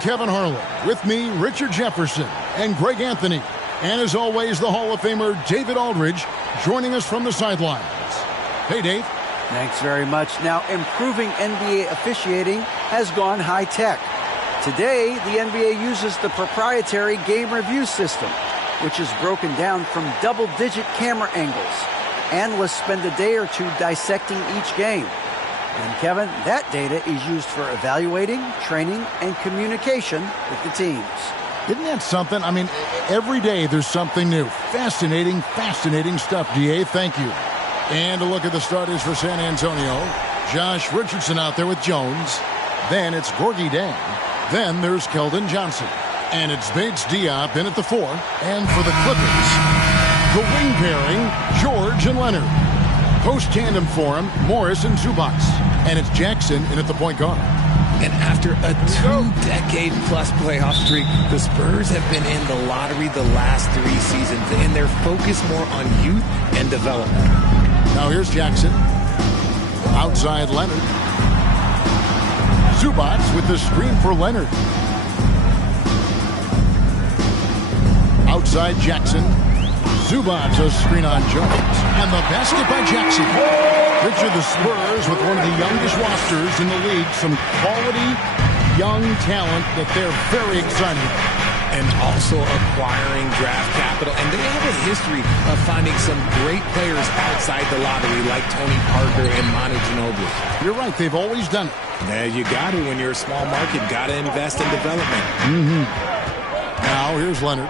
Kevin Harlan. With me, Richard Jefferson and Greg Anthony. And as always, the Hall of Famer David Aldridge joining us from the sidelines. Hey, Dave. Thanks very much. Now, improving NBA officiating has gone high-tech. Today, the NBA uses the proprietary game review system, which is broken down from double-digit camera angles. Analysts spend a day or two dissecting each game. And Kevin, that data is used for evaluating, training, and communication with the teams. Isn't that something? I mean, every day there's something new. Fascinating, fascinating stuff, DA. Thank you. And a look at the starters for San Antonio. Josh Richardson out there with Jones. Then it's Gorgie Dan. Then there's Keldon Johnson. And it's Bates Diop in at the 4. And for the Clippers, the wing pairing, George and Leonard. Post-tandem for him, Morris and Zubac. And it's Jackson in at the point guard. And after a 2-decade-plus playoff streak, the Spurs have been in the lottery the last 3 seasons, and they're focused more on youth and development. Now here's Jackson. Outside Leonard. Zubac with the screen for Leonard. Outside Jackson. Zubac, a screen on Jones. And the basket by Jackson. Richard, the Spurs with one of the youngest rosters in the league. Some quality young talent that they're very excited about. And also acquiring draft capital. And they have a history of finding some great players outside the lottery like Tony Parker and Manu Ginobili. You're right. They've always done it. Yeah, you got to when you're a small market. Got to invest in development. Now here's Leonard.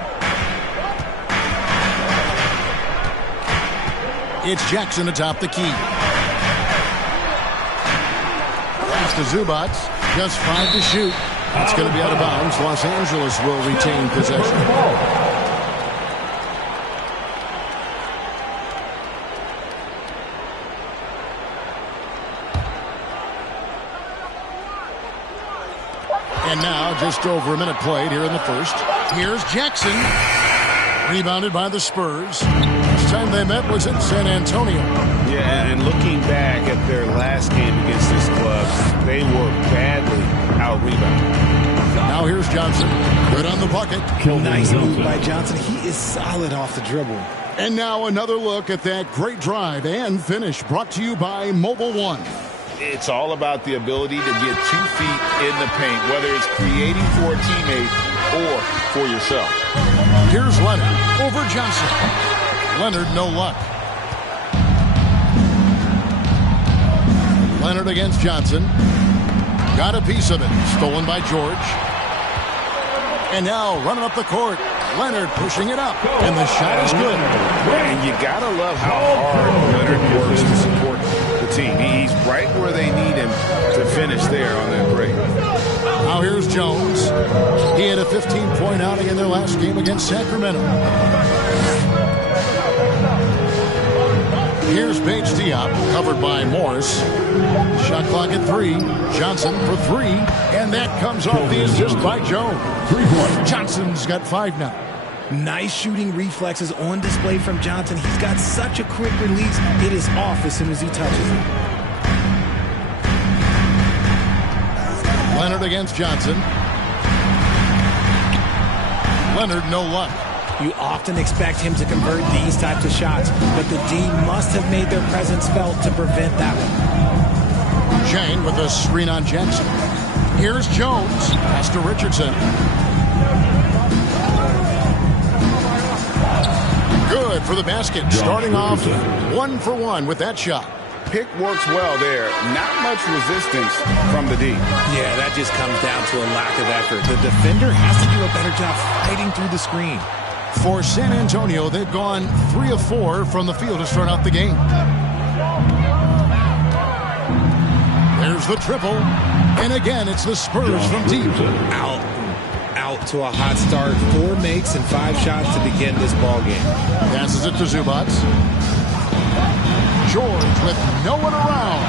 It's Jackson atop the key. Pass to Zubac. Just 5 to shoot. It's going to be out of bounds. Los Angeles will retain possession. And now, just over a minute played here in the first. Here's Jackson. Rebounded by the Spurs. Last time they met was in San Antonio. Yeah, and looking back at their last game against this club, they were badly out-rebounded. Now here's Johnson. Good on the bucket. Nice move by Johnson. He is solid off the dribble. And now another look at that great drive and finish brought to you by Mobile One. It's all about the ability to get 2 feet in the paint, whether it's creating for a teammate or for yourself. Here's Leonard over Johnson. Leonard, no luck. Leonard against Johnson. Got a piece of it. Stolen by George. And now running up the court. Leonard pushing it up. And the shot is good. And you got to love how hard Leonard works to support the team. He's right where they need him to finish there on that break. Now here's Jones. He had a 15-point outing in their last game against Sacramento. Here's Bates Diop, covered by Morris. Shot clock at 3. Johnson for 3. And that comes off the assist by Jones. 3-point. Johnson's got 5 now. Nice shooting reflexes on display from Johnson. He's got such a quick release. It is off as soon as he touches it. Leonard against Johnson. Leonard, no luck. You often expect him to convert these types of shots, but the D must have made their presence felt to prevent that one. Jane with a screen on Jackson. Here's Jones. Pass to Richardson. Good for the basket. Starting off 1 for 1 with that shot. Pick works well there. Not much resistance from the D. Yeah, that just comes down to a lack of effort. The defender has to do a better job fighting through the screen. For San Antonio, they've gone 3 of 4 from the field to start out the game. There's the triple. And again, it's the Spurs from deep. Out to a hot start. 4 makes and 5 shots to begin this ball game. Passes it to Zubac. George with no one around.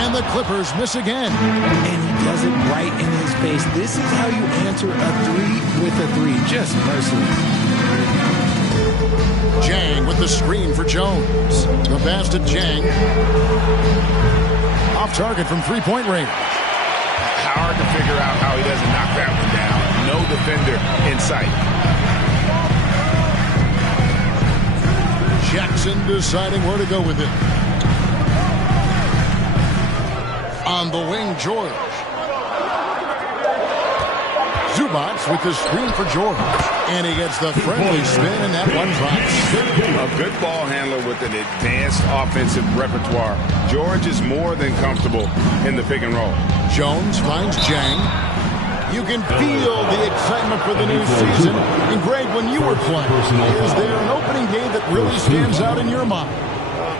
And the Clippers miss again. And he does it right in his face. This is how you answer a 3 with a 3. Just merciless. Jang with the screen for Jones. The pass to Jang. Off target from 3-point range. hard to figure out how he doesn't knock that one down. No defender in sight. Jackson deciding where to go with it. On the wing, George. Zubats with the screen for George. And he gets the friendly spin, and that one drops. A good ball handler with an advanced offensive repertoire. George is more than comfortable in the pick and roll. Jones finds Jang. You can feel the excitement for the new season. And Greg, when you were playing, is there an opening game that really stands out in your mind?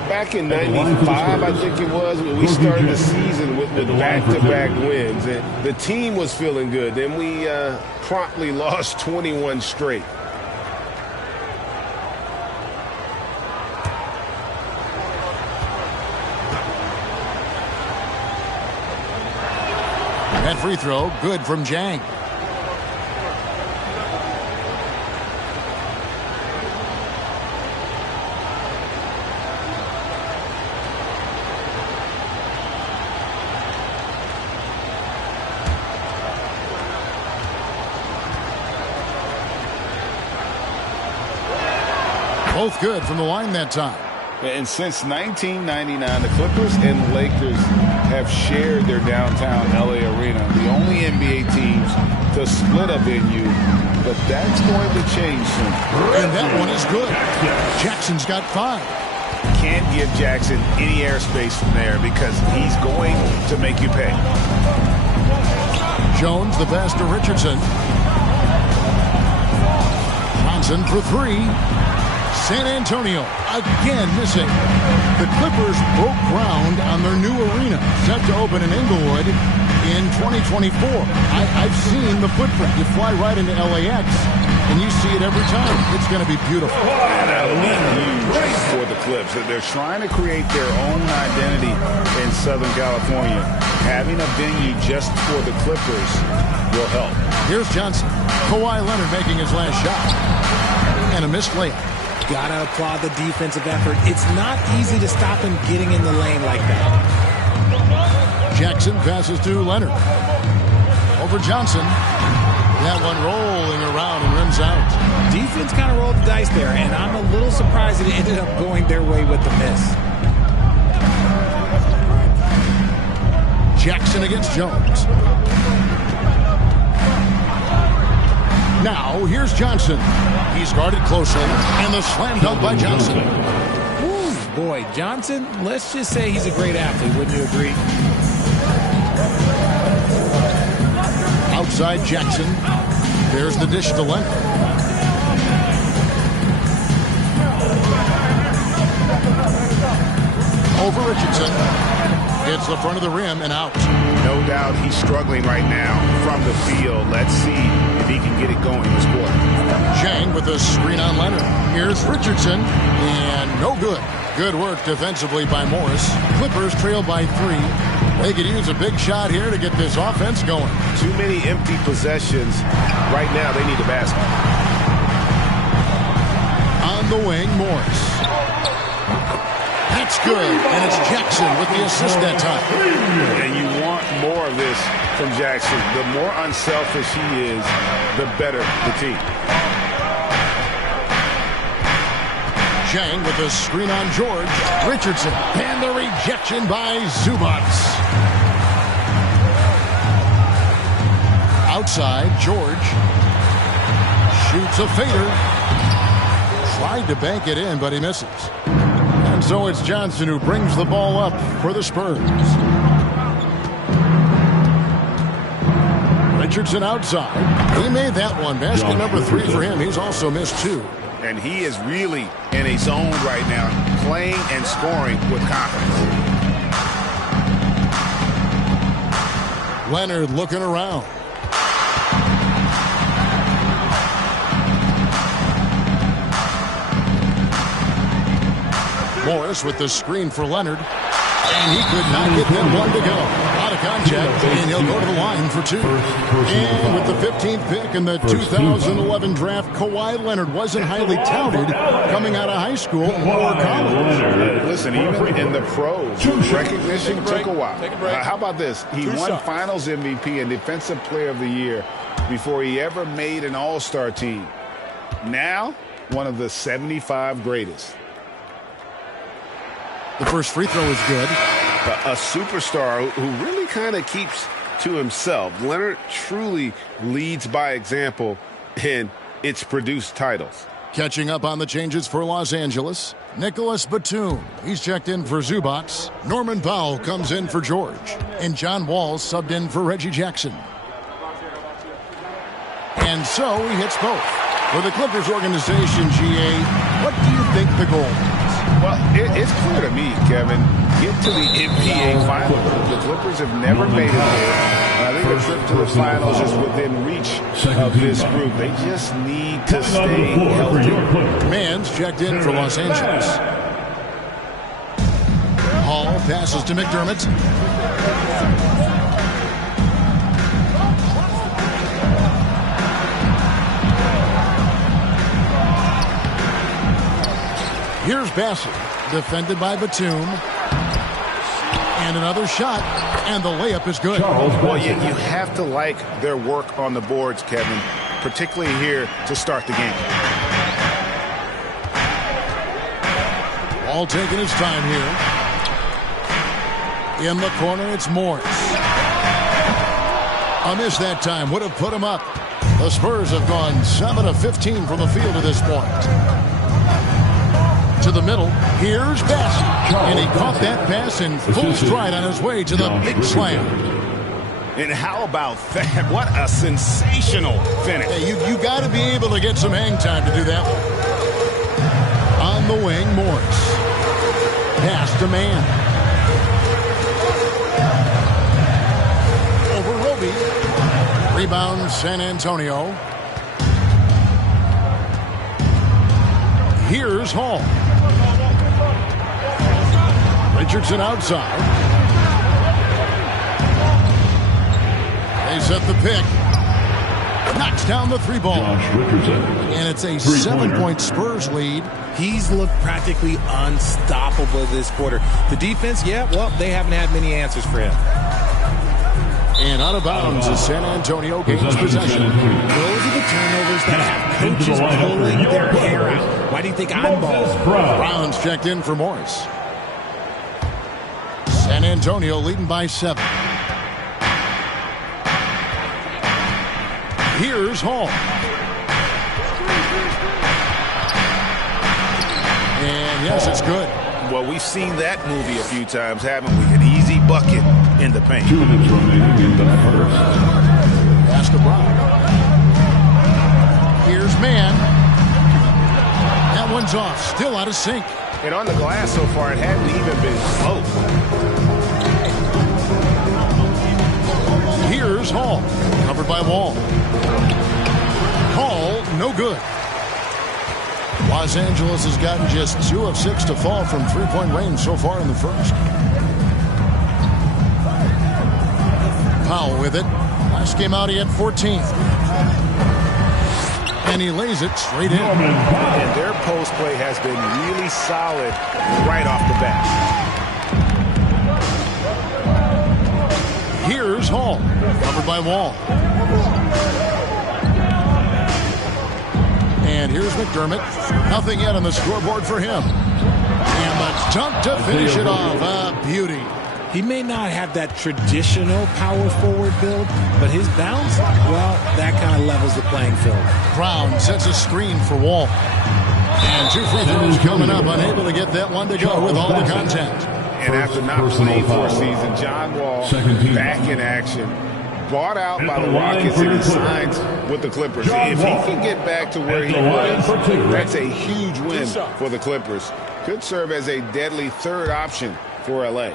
Back in 95, I think it was, when we started the season with back-to-back wins. And the team was feeling good. Then we promptly lost 21 straight. That free throw, good from Jang. Both good from the line that time. And since 1999, the Clippers and Lakers have shared their downtown LA arena. The only NBA teams to split a venue, but that's going to change soon. And that one is good. Jackson's got 5. Can't give Jackson any airspace from there because he's going to make you pay. Jones, the pass to Richardson. Johnson for 3. San Antonio again missing. The Clippers broke ground on their new arena set to open in Inglewood in 2024. I've seen the footprint. You fly right into LAX and you see it every time. It's going to be beautiful. That'll be huge for the Clips. They're trying to create their own identity in Southern California. Having a venue just for the Clippers will help. Here's Johnson. Kawhi Leonard making his last shot. And a missed layup. Gotta applaud the defensive effort. It's not easy to stop him getting in the lane like that. Jackson passes to Leonard. Over Johnson. That one rolling around and rims out. Defense kind of rolled the dice there, and I'm a little surprised it ended up going their way with the miss. Jackson against Jones. Now, here's Johnson. He's guarded closely, and the slam dunk by Johnson. Ooh, boy, Johnson, let's just say he's a great athlete, wouldn't you agree? Outside Jackson. There's the dish to Leonard. Over Richardson. Hits the front of the rim and out. No doubt he's struggling right now from the field. Let's see if he can get it going this quarter. Chang with a screen on Leonard. Here's Richardson, and no good. Good work defensively by Morris. Clippers trail by 3. They could use a big shot here to get this offense going. Too many empty possessions. Right now, they need a basket. On the wing, Morris. That's good, and it's Jackson with the assist that time. And you want more of this from Jackson. The more unselfish he is, the better the team. Chang with a screen on George. Richardson, and the rejection by Zubats. Outside, George shoots a fader. Tried to bank it in, but he misses. And so it's Johnson who brings the ball up for the Spurs. Richardson outside. He made that one. Basket number 3 for him. He's also missed 2. And he is really in a zone right now, playing and scoring with confidence. Leonard looking around. Morris with the screen for Leonard. And he could not get that one to go. Out of contact, and he'll go to the line for 2. And with the 15th pick in the 2011 draft, Kawhi Leonard wasn't highly touted coming out of high school or college. Listen, even in the pros, recognition took a while. How about this? He won Finals MVP and Defensive Player of the Year before he ever made an All-Star team. Now, one of the 75 greatest. The first free throw is good. A superstar who really kind of keeps to himself. Leonard truly leads by example, and it's produced titles. Catching up on the changes for Los Angeles, Nicholas Batum. He's checked in for Zubac. Norman Powell comes in for George. And John Wall subbed in for Reggie Jackson. And so he hits both. For the Clippers organization, GA, what do you think the goal is? Well, it's clear to me, Kevin. Get to the NBA Finals. The Clippers have never made it there. I think a trip to the Finals is within reach of this group. They just need to stay healthy. Mann's checked in for Los Angeles. Hall passes to McDermott. Here's Bassett, defended by Batum. And another shot, and the layup is good. Well, you have to like their work on the boards, Kevin, particularly here to start the game. All taking his time here. In the corner, it's Morris. A miss that time would have put him up. The Spurs have gone 7 of 15 from the field at this point. To the middle, here's Bassett. And he caught that pass in full stride on his way to the big slam. And how about that? What a sensational finish. Hey, you got to be able to get some hang time to do that one. On the wing, Morris. Pass to Mann. Over Roby. Rebound, San Antonio. Here's Hall. Richardson outside. They set the pick. Knocks down the 3 ball. And it's a 7-point Spurs lead. He's looked practically unstoppable this quarter. The defense, yeah, well, they haven't had many answers for him. And out of bounds as San Antonio gains possession. Those are the turnovers that have coaches pulling their hair out. Why do you think I'm balling? Brown's checked in for Morris. San Antonio leading by 7. Here's Hall. And yes, it's good. Well, we've seen that movie a few times, haven't we? An easy bucket in the paint. 2 minutes remaining in the first. Pass to Brown. Here's Mann. That one's off. Still out of sync. And on the glass so far, it hadn't even been close. Here's Hall. Covered by Wall. Hall, no good. Los Angeles has gotten just 2 of 6 to fall from 3-point range so far in the first. Powell with it. Last game out, he had 14. And he lays it straight in. And their post play has been really solid right off the bat. Here's Hall. Covered by Wall. And here's McDermott. Nothing yet on the scoreboard for him. And the dunk to finish it off. A beauty. He may not have that traditional power forward build, but his bounce, well, that kind of levels the playing field. Brown sets a screen for Wall. And 2 free throws coming up. Unable to get that one to go with all the contact. And after not playing for a season, John Wall back in action. Bought out by the Rockets and he signs with the Clippers. If he can get back to where he was, that's a huge win for the Clippers. Could serve as a deadly third option for L.A.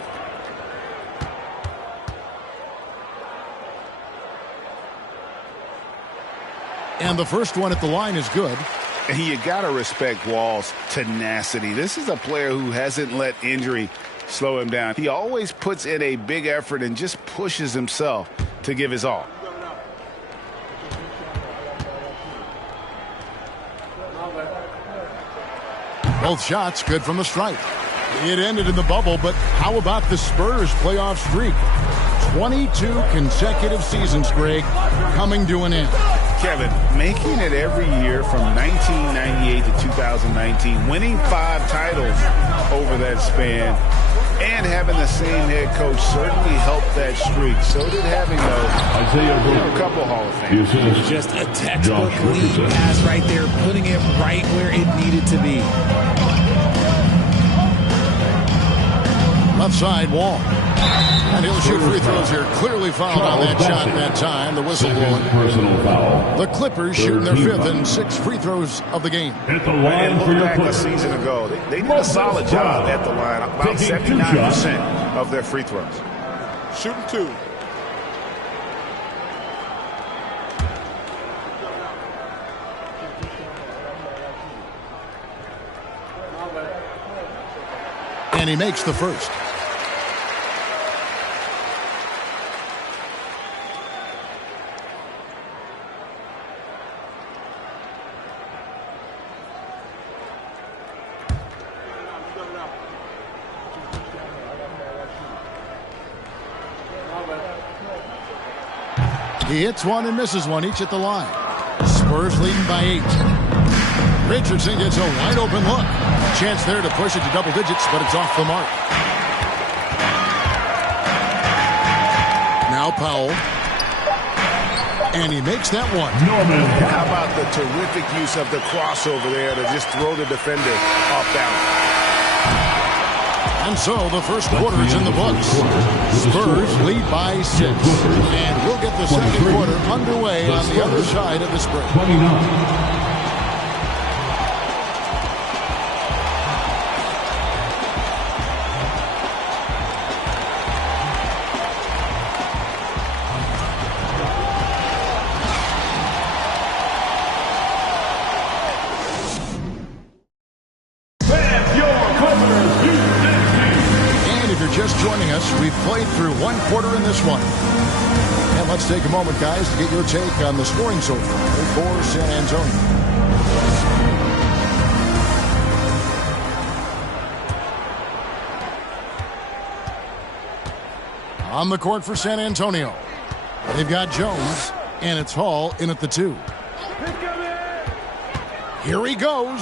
And the first one at the line is good. And you got to respect Wall's tenacity. This is a player who hasn't let injury slow him down. He always puts in a big effort and just pushes himself to give his all. Both shots good from the stripe. It ended in the bubble, but how about the Spurs playoff streak? 22 consecutive seasons, Greg, coming to an end. Kevin, making it every year from 1998 to 2019, winning 5 titles over that span, and having the same head coach certainly helped that streak. So did having a couple Hall of Fame. Just a textbook lead pass right there, putting it right where it needed to be. Left side, Wall. And he'll shoot free throws here. Clearly fouled on that shot that time. The whistle blowing. The Clippers shooting their 5th and 6th free throws of the game. And look back a season ago. They did a solid job at the line. About 79% of their free throws. Shooting 2. And he makes the first. He hits one and misses one, each at the line. Spurs leading by 8. Richardson gets a wide open look. Chance there to push it to double digits, but it's off the mark. Now Powell. And he makes that one. How about the terrific use of the crossover there to just throw the defender off balance? And so the first quarter is in the books. Spurs lead by 6. And we'll get the second quarter underway on the other side of this break. 29. Just joining us, we've played through one quarter in this one. And let's take a moment, guys, to get your take on the scoring so far for San Antonio. On the court for San Antonio, they've got Jones, and it's Hall in at the 2. Here he goes.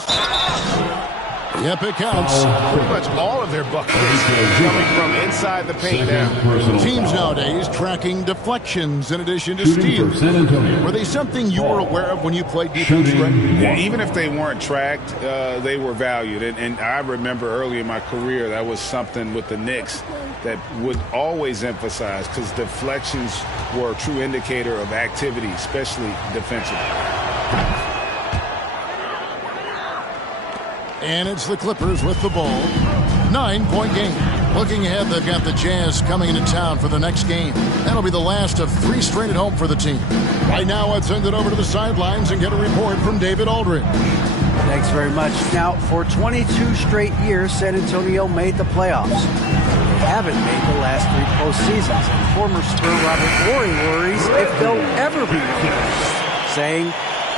Yep, it counts. Pretty much all of their buckets coming from inside the paint now. Teams nowadays tracking deflections in addition to steals. Were they something you were aware of when you played defense, Greg? Yeah, even if they weren't tracked, they were valued. And I remember early in my career, that was something with the Knicks that would always emphasize, because deflections were a true indicator of activity, especially defensively. And it's the Clippers with the ball. 9-point game. Looking ahead, they've got the Jazz coming into town for the next game. That'll be the last of 3 straight at home for the team. Right now, let's send it over to the sidelines and get a report from David Aldridge. Thanks very much. Now, for 22 straight years, San Antonio made the playoffs. They haven't made the last 3 postseasons. And former Spur Robert Horry worries if they'll ever be replaced, saying,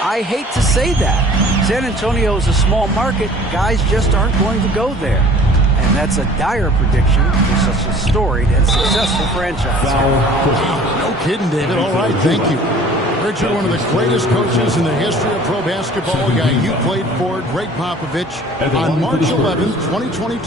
I hate to say that. San Antonio is a small market. Guys just aren't going to go there. And that's a dire prediction for such a storied and successful franchise. No kidding, David. All right, thank you. Richard, one of the greatest coaches in the history of pro basketball, a guy you played for, Greg Popovich, on March 11th, 2022,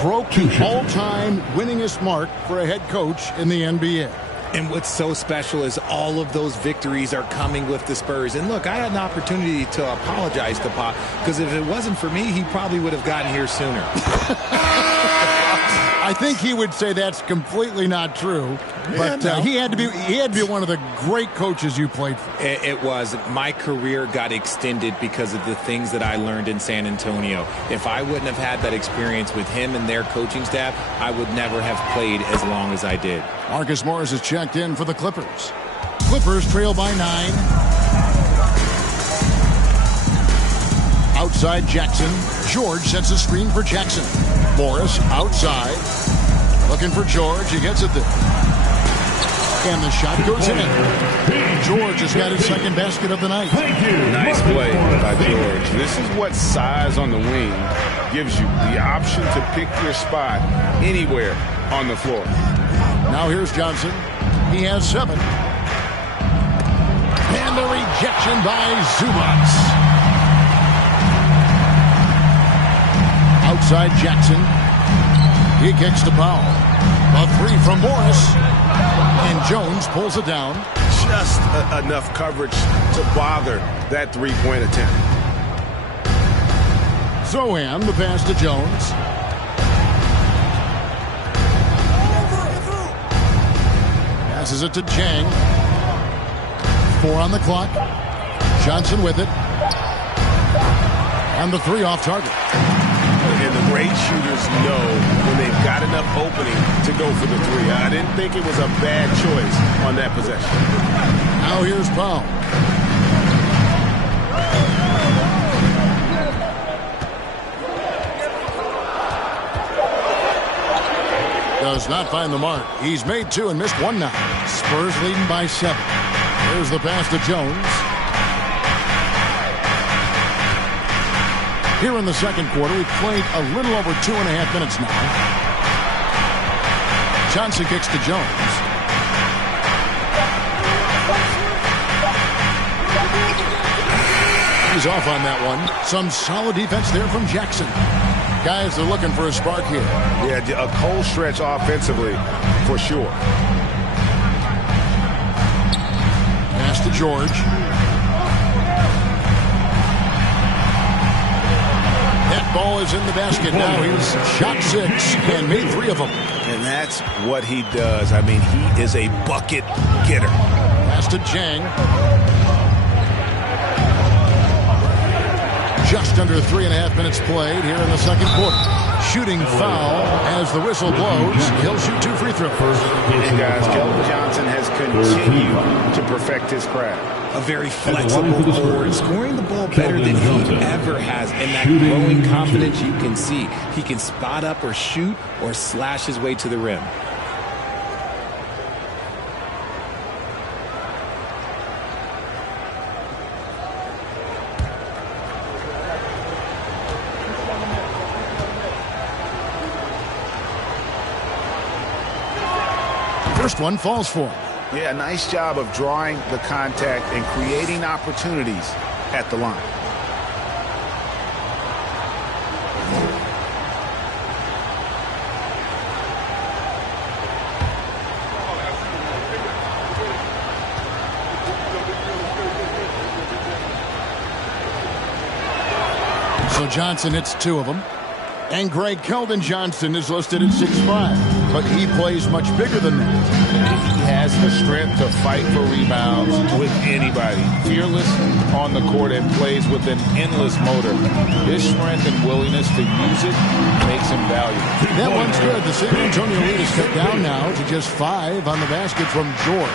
broke the all-time winningest mark for a head coach in the NBA. And what's so special is all of those victories are coming with the Spurs. And look, I had an opportunity to apologize to Pop, because if it wasn't for me, he probably would have gotten here sooner. I think he would say that's completely not true. But he had to be one of the great coaches you played for. It was. My career got extended because of the things that I learned in San Antonio. If I wouldn't have had that experience with him and their coaching staff, I would never have played as long as I did. Marcus Morris has checked in for the Clippers. Clippers trail by 9. Outside Jackson. George sets a screen for Jackson. Morris outside. Looking for George. He gets it there. And the shot goes in. George has got his second basket of the night. Nice play by George. This is what size on the wing gives you. The option to pick your spot anywhere on the floor. Now here's Johnson. He has 7. And the rejection by Zubac. Outside Jackson. He kicks to Powell. A 3 from Morris. And Jones pulls it down. Just enough coverage to bother that three-point attempt. Zohan, the pass to Jones. Passes it to Chang. 4 on the clock. Johnson with it. And the 3 off target. And the great shooters know when they've got enough opening to go for the 3. I didn't think it was a bad choice on that possession. Now here's Powell. Does not find the mark. He's made 2 and missed 1 now. Spurs leading by 7. Here's the pass to Jones. Here in the second quarter, we've played a little over 2.5 minutes now. Johnson kicks to Jones. He's off on that one. Some solid defense there from Jackson. Guys are looking for a spark here. Yeah, a cold stretch offensively, for sure. Pass to George. That ball is in the basket. Now he's shot 6 and made 3 of them. And that's what he does. I mean, he is a bucket getter. Pass to Chang. Just under 3.5 minutes played here in the second quarter. Shooting foul as the whistle blows. He'll shoot 2 free throws. And guys, Keldon Johnson has continued to perfect his craft. A very flexible forward, scoring the ball better than he ever has. And that growing confidence you can see. He can spot up or shoot or slash his way to the rim. First one falls for him. Yeah, nice job of drawing the contact and creating opportunities at the line. So Johnson hits 2 of them. And Greg, Keldon Johnson is listed at 6'5", but he plays much bigger than that. He has the strength to fight for rebounds with anybody. Fearless on the court and plays with an endless motor. His strength and willingness to use it makes him valuable. That one's good. The San Antonio lead is cut down now to just 5 on the basket from George.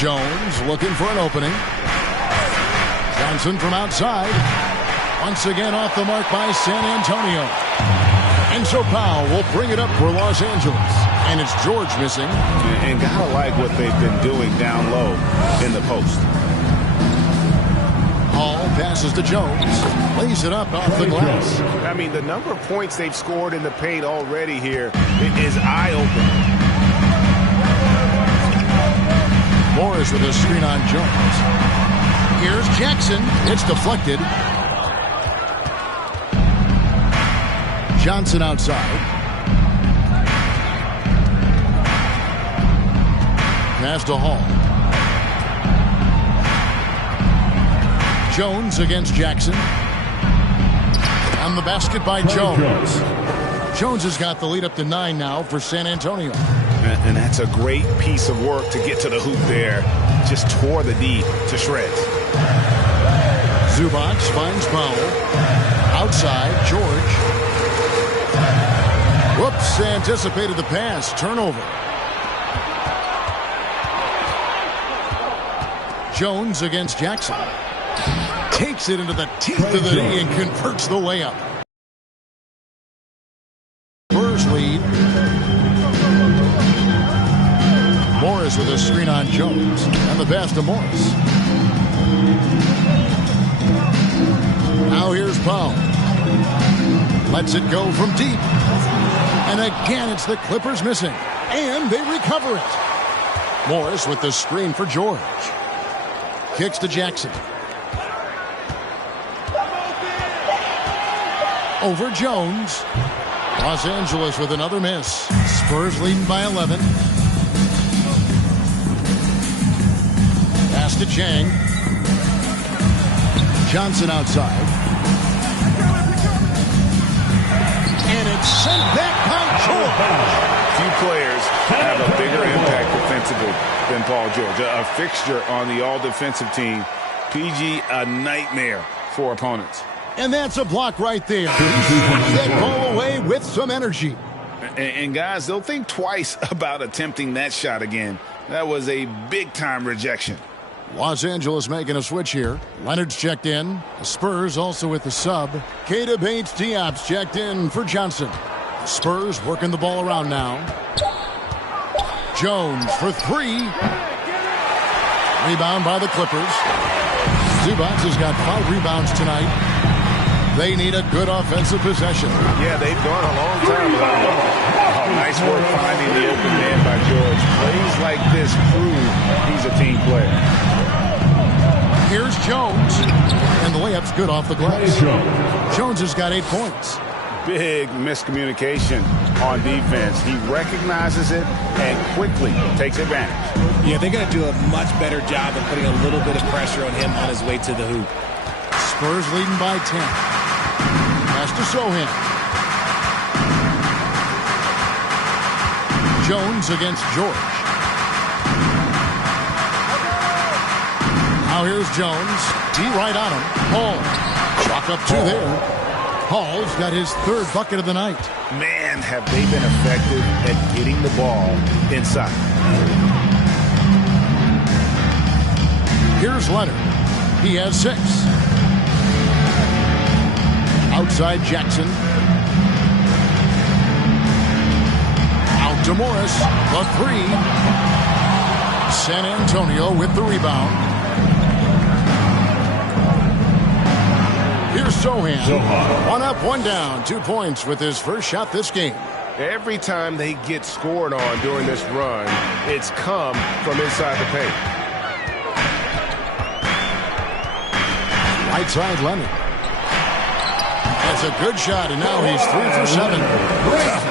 Jones looking for an opening. Johnson from outside. Once again off the mark by San Antonio. And so Powell will bring it up for Los Angeles. And it's George missing. And gotta like what they've been doing down low in the post. Hall passes to Jones. Lays it up off the glass. I mean, the number of points they've scored in the paint already here is eye-opening. Morris with a screen on Jones. Here's Jackson. It's deflected. Johnson outside. Pass to Hall. Jones against Jackson. On the basket by Jones. Jones has got the lead up to 9 now for San Antonio. And that's a great piece of work to get to the hoop there. Just tore the D to shreds. Zubac finds Powell. Outside, George. Whoops, anticipated the pass. Turnover. Jones against Jackson. Takes it into the teeth of the knee and converts the layup. Spurs lead. Morris with a screen on Jones. And the pass to Morris. Now here's Powell. Lets it go from deep. And again, it's the Clippers missing. And they recover it. Morris with the screen for George. Kicks to Jackson. Over Jones. Los Angeles with another miss. Spurs leading by 11. Pass to Chang. Johnson outside. And it's sent back by George. Few players have a bigger impact defensively than Paul George. A fixture on the all-defensive team. PG, a nightmare for opponents. And that's a block right there. He swats that ball away with some energy. And guys, they'll think twice about attempting that shot again. That was a big-time rejection. Los Angeles making a switch here. Leonard's checked in. The Spurs also with the sub. Keita Bates-Diop's checked in for Johnson. The Spurs working the ball around now. Jones for three. Rebound by the Clippers. Zubac has got 5 rebounds tonight. They need a good offensive possession. Yeah, they've gone a long time without the ball. Oh, nice work finding the open man by George. Plays like this prove he's a team player. Here's Jones. And the layup's good off the glass. Jones has got 8 points. Big miscommunication on defense. He recognizes it and quickly takes advantage. Yeah, they're going to do a much better job of putting a little bit of pressure on him on his way to the hoop. Spurs leading by 10. Pass to Sohan. Jones against George. Now here's Jones. D right on him. Hall. Chalk up 2 there. Hall's got his 3rd bucket of the night. Man, have they been effective at getting the ball inside. Here's Leonard. He has 6. Outside Jackson. Out to Morris. The 3. San Antonio with the rebound. Here's Sohan. 1 up, 1 down. 2 points with his first shot this game. Every time they get scored on during this run, it's come from inside the paint. Right side Leonard. That's a good shot, and now he's 3 for 7.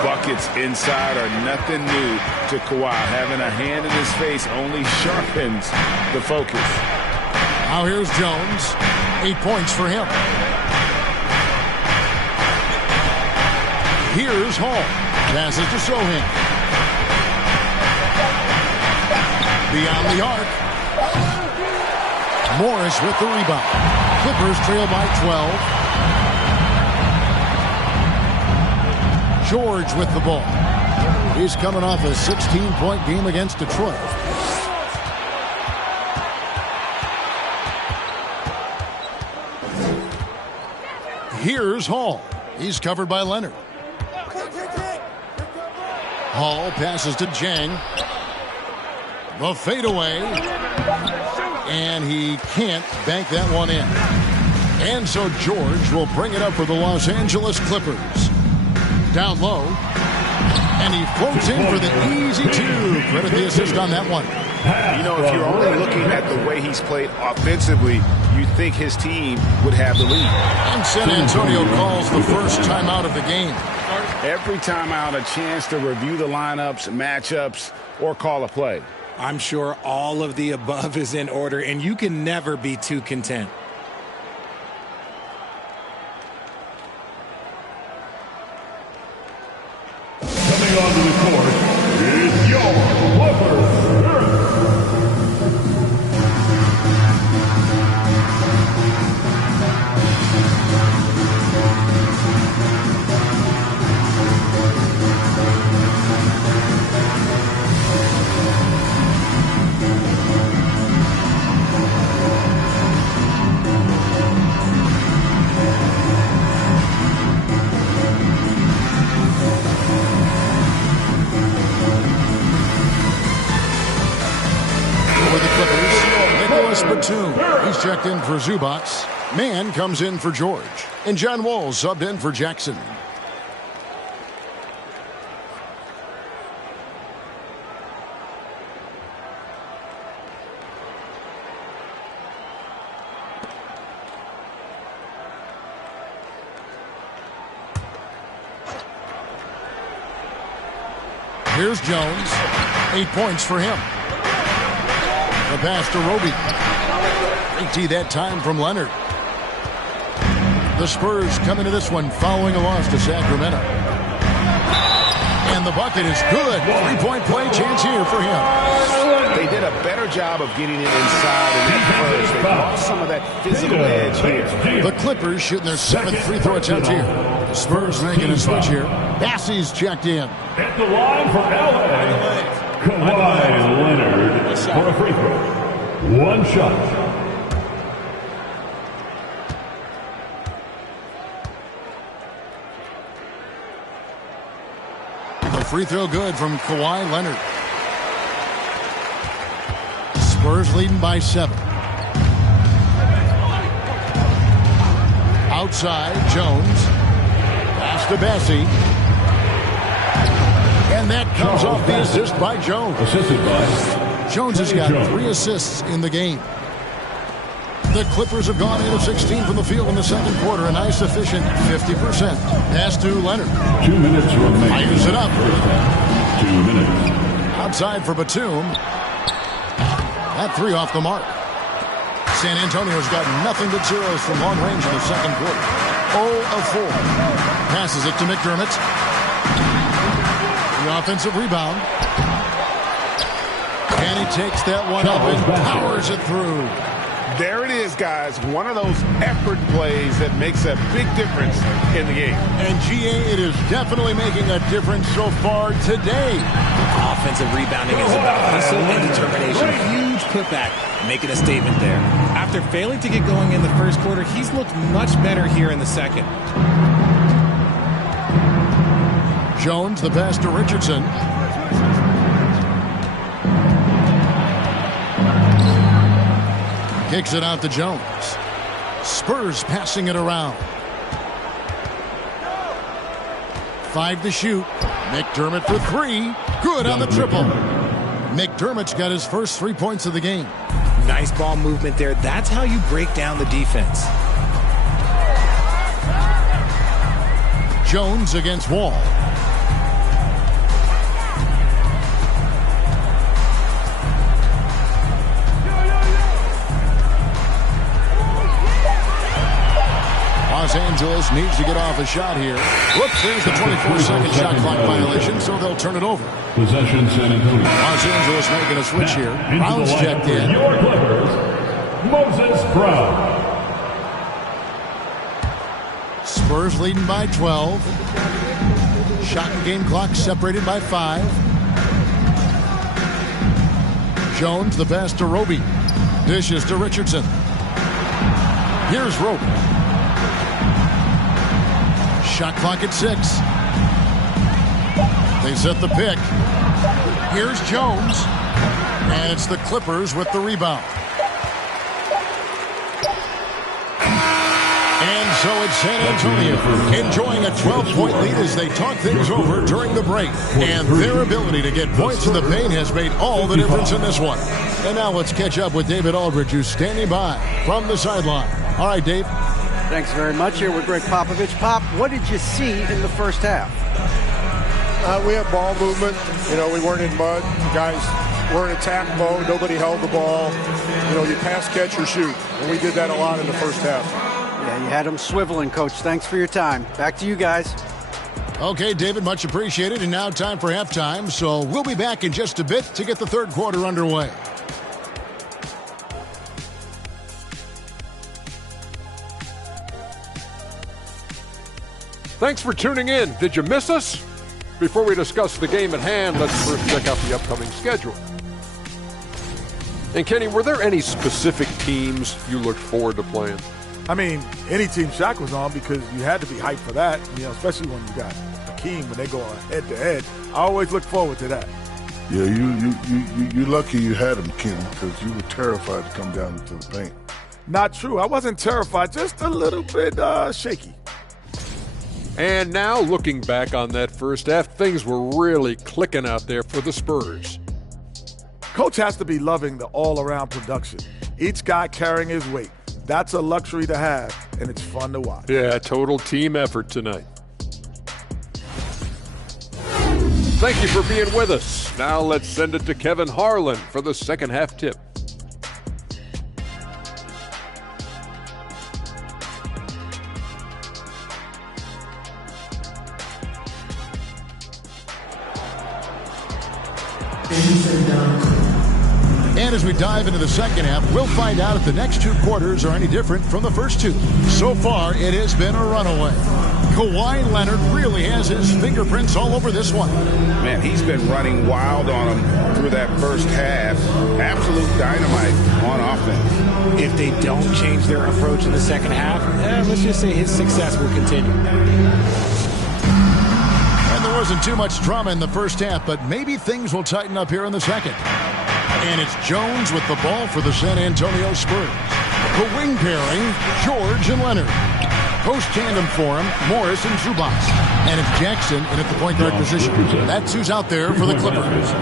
Buckets inside are nothing new to Kawhi. Having a hand in his face only sharpens the focus. Now here's Jones. 8 points for him. Here's Hall. Passes to Sohan. Beyond the arc. Morris with the rebound. Clippers trail by 12. George with the ball. He's coming off a 16-point game against Detroit. Here's Hall. He's covered by Leonard. Hall passes to Jang. The fadeaway. And he can't bank that one in. And so George will bring it up for the Los Angeles Clippers. Down low. And he floats in for the easy 2. Credit the assist on that one. You know, if you're only looking at the way he's played offensively, you think his team would have the lead. And San Antonio calls the first timeout of the game. Every timeout, a chance to review the lineups, matchups, or call a play. I'm sure all of the above is in order, and you can never be too content. Coming onto the court is your Clippers. For the Clippers, Nicholas Batum. He's checked in for Zubats. Mann comes in for George. And John Wall subbed in for Jackson. Here's Jones. 8 points for him. The pass to Roby. Great tee that time from Leonard. The Spurs come into this one following a loss to Sacramento. And the bucket is good. 3-point play chance here for him. They did a better job of getting it inside in that first. They lost some of that physical edge here. The Clippers shooting their 7th free throw attempt here. The Spurs making a switch here. Bassey's checked in. At the line for LA, Kawhi Leonard for a free throw. One shot. Free throw good from Kawhi Leonard. Spurs leading by 7. Outside, Jones. Pass to Bassey. And that comes off the assist by Jones. Assisted by Jones has got 3 assists in the game. The Clippers have gone 8 of 16 from the field in the second quarter. A nice, efficient 50%. Pass to Leonard. 2 minutes remaining. Fires it up. 2 minutes. Outside for Batum. That 3 off the mark. San Antonio's got nothing but zeros from long range in the second quarter. 0 of 4. Passes it to McDermott. The offensive rebound. And he takes that one up and powers it through. There it is, guys. One of those effort plays that makes a big difference in the game. And GA, it is definitely making a difference so far today. Offensive rebounding is about hustle and determination. Huge putback, making a statement there. After failing to get going in the first quarter, he's looked much better here in the second. Jones, the pass to Richardson. Kicks it out to Jones. Spurs passing it around. 5 to shoot. McDermott for 3. Good on the triple. McDermott's got his first 3 points of the game. Nice ball movement there. That's how you break down the defense. Jones against Wall. Los Angeles needs to get off a shot here. Whoops, there's the 24-second shot clock violation, so they'll turn it over. Possession, San Antonio. Los Angeles making a switch here. Brown's checked in. Your Clippers, Moses Brown. Spurs leading by 12. Shot and game clock separated by 5. Jones, the pass to Roby. Dishes to Richardson. Here's Roby. Shot clock at 6. They set the pick. Here's Jones. And it's the Clippers with the rebound. And so it's San Antonio enjoying a 12-point lead as they talk things over during the break. And their ability to get points in the paint has made all the difference in this one. And now let's catch up with David Aldridge, who's standing by from the sideline. All right, Dave. Thanks very much. Here with Greg Popovich. Pop, what did you see in the first half? We had ball movement. You know, we weren't in mud. Guys were in attack mode. Nobody held the ball. You know, you pass, catch, or shoot. And we did that a lot in the first half. Yeah, you had them swiveling, Coach. Thanks for your time. Back to you guys. Okay, David, much appreciated. And now time for halftime. So we'll be back in just a bit to get the third quarter underway. Thanks for tuning in. Did you miss us? Before we discuss the game at hand, let's first check out the upcoming schedule. And Kenny, were there any specific teams you looked forward to playing? I mean, any team Shaq was on, because you had to be hyped for that, you know, especially when you got Hakeem, when they go head-to-head. I always look forward to that. Yeah, you're lucky you had him, Ken, because you were terrified to come down into the paint. Not true. I wasn't terrified, just a little bit shaky. And now, looking back on that first half, things were really clicking out there for the Spurs. Coach has to be loving the all-around production. Each guy carrying his weight. That's a luxury to have, and it's fun to watch. Yeah, total team effort tonight. Thank you for being with us. Now let's send it to Kevin Harlan for the second half tip. And as we dive into the second half, we'll find out if the next two quarters are any different from the first two. So far, it has been a runaway. Kawhi Leonard really has his fingerprints all over this one. Man, he's been running wild on him through that first half. Absolute dynamite on offense. If they don't change their approach in the second half, let's just say his success will continue. And there wasn't too much drama in the first half, but maybe things will tighten up here in the second. And it's Jones with the ball for the San Antonio Spurs. The wing pairing, George and Leonard. Post tandem for him, Morris and Zubac. And it's Jackson in at the point guard position. That's who's out there for the Clippers.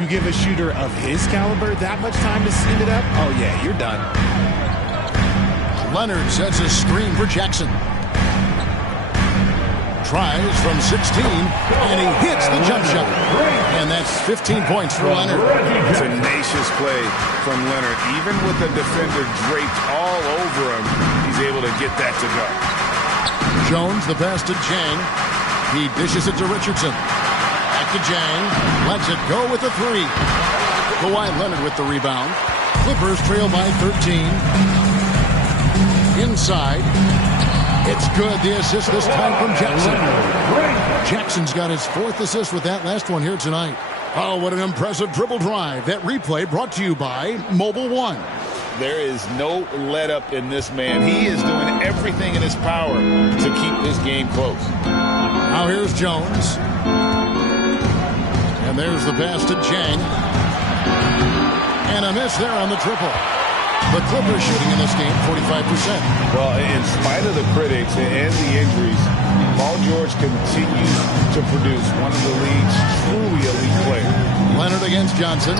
You give a shooter of his caliber that much time to seam it up? Oh, yeah, you're done. Leonard sets a screen for Jackson. Tries from 16, and he hits the jump shot. And that's 15 points for Leonard. Tenacious play from Leonard. Even with the defender draped all over him, he's able to get that to go. Jones, the pass to Jang. He dishes it to Richardson. Back to Jang. Lets it go with a three. Kawhi Leonard with the rebound. Clippers trail by 13. Inside. It's good. The assist this time from Jackson. Jackson's got his fourth assist with that last one here tonight. Oh, what an impressive dribble drive. That replay brought to you by Mobile One. There is no let up in this man. He is doing everything in his power to keep this game close. Now here's Jones. And there's the pass to Jang. And a miss there on the triple. The Clippers shooting in this game 45%. Well, in spite of the critics and the injuries, Paul George continues to produce one of the league's truly elite players. Leonard against Johnson.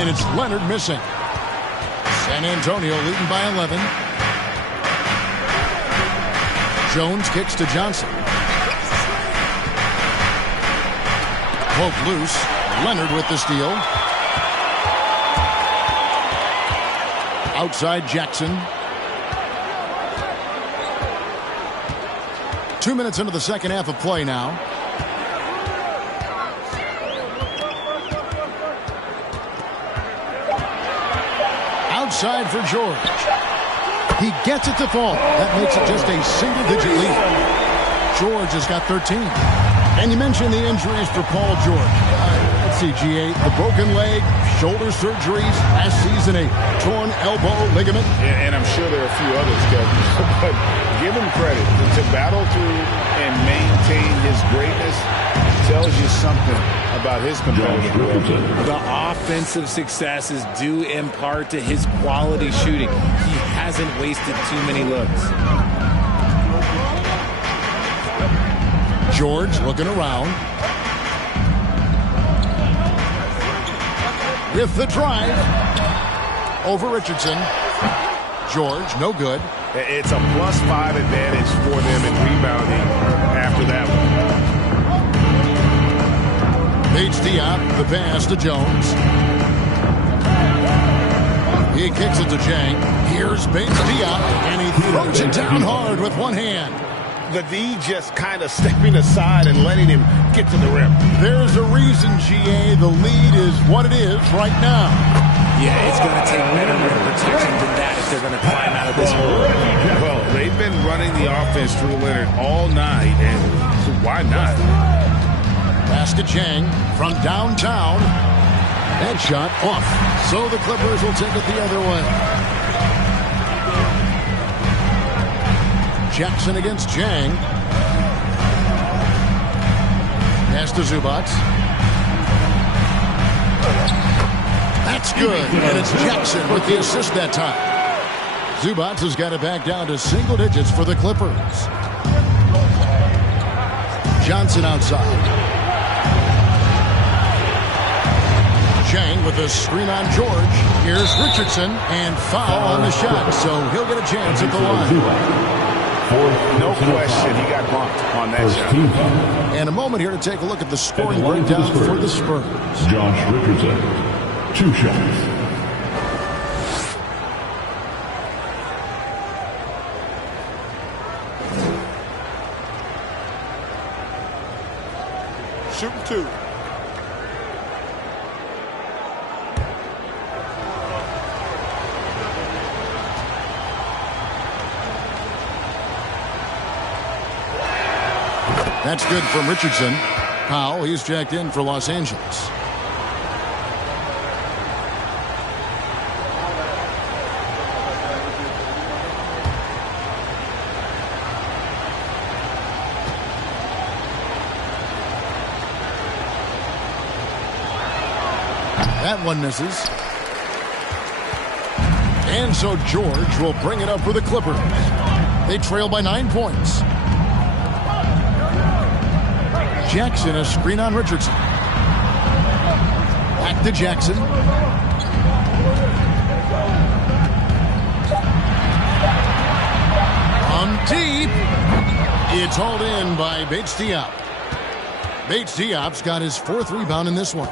And it's Leonard missing. San Antonio leading by 11. Jones kicks to Johnson. Poke loose. Leonard with the steal. Outside Jackson. 2 minutes into the second half of play now. Outside for George. He gets it to fall. That makes it just a single-digit lead. George has got 13. And you mentioned the injuries for Paul George. Let's see, GA, the broken leg, shoulder surgeries, last season a torn elbow ligament. And I'm sure there are a few others, Kevin. But give him credit. To battle through and maintain his greatness tells you something about his competitive ability. The offensive success is due in part to his quality shooting. He hasn't wasted too many looks. George looking around. With the drive. Over Richardson. George, no good. It's a +5 advantage for them in rebounding after that one. Bates Diop, the pass to Jones. He kicks it to Jang. Here's Bates Diop, and he throws it down hard with one hand. The D just kind of stepping aside and letting him get to the rim. There's a reason, GA, the lead is what it is right now. Yeah, it's going to take better rim protection than that if they're going to climb out of this hole. Well, they've been running the offense through Leonard all night, and so why not? Basket Jang from downtown. That shot off. So the Clippers will take it the other way. Jackson against Jang. Pass to Zubac. That's good, and it's Jackson with the assist that time. Zubats has got it back down to single digits for the Clippers. Johnson outside. Chang with a screen on George. Here's Richardson, and foul on the shot, so he'll get a chance at the line. No question, he got bumped on that shot. And a moment here to take a look at the scoring breakdown for the Spurs. Josh Richardson, 2 shots. Shooting 2. That's good from Richardson. Powell, he's jacked in for Los Angeles. That one misses. And so George will bring it up for the Clippers. They trail by 9 points. Jackson, a screen on Richardson. Back to Jackson. On deep. It's hauled in by Bates Diop. Bates Diop's got his 4th rebound in this one.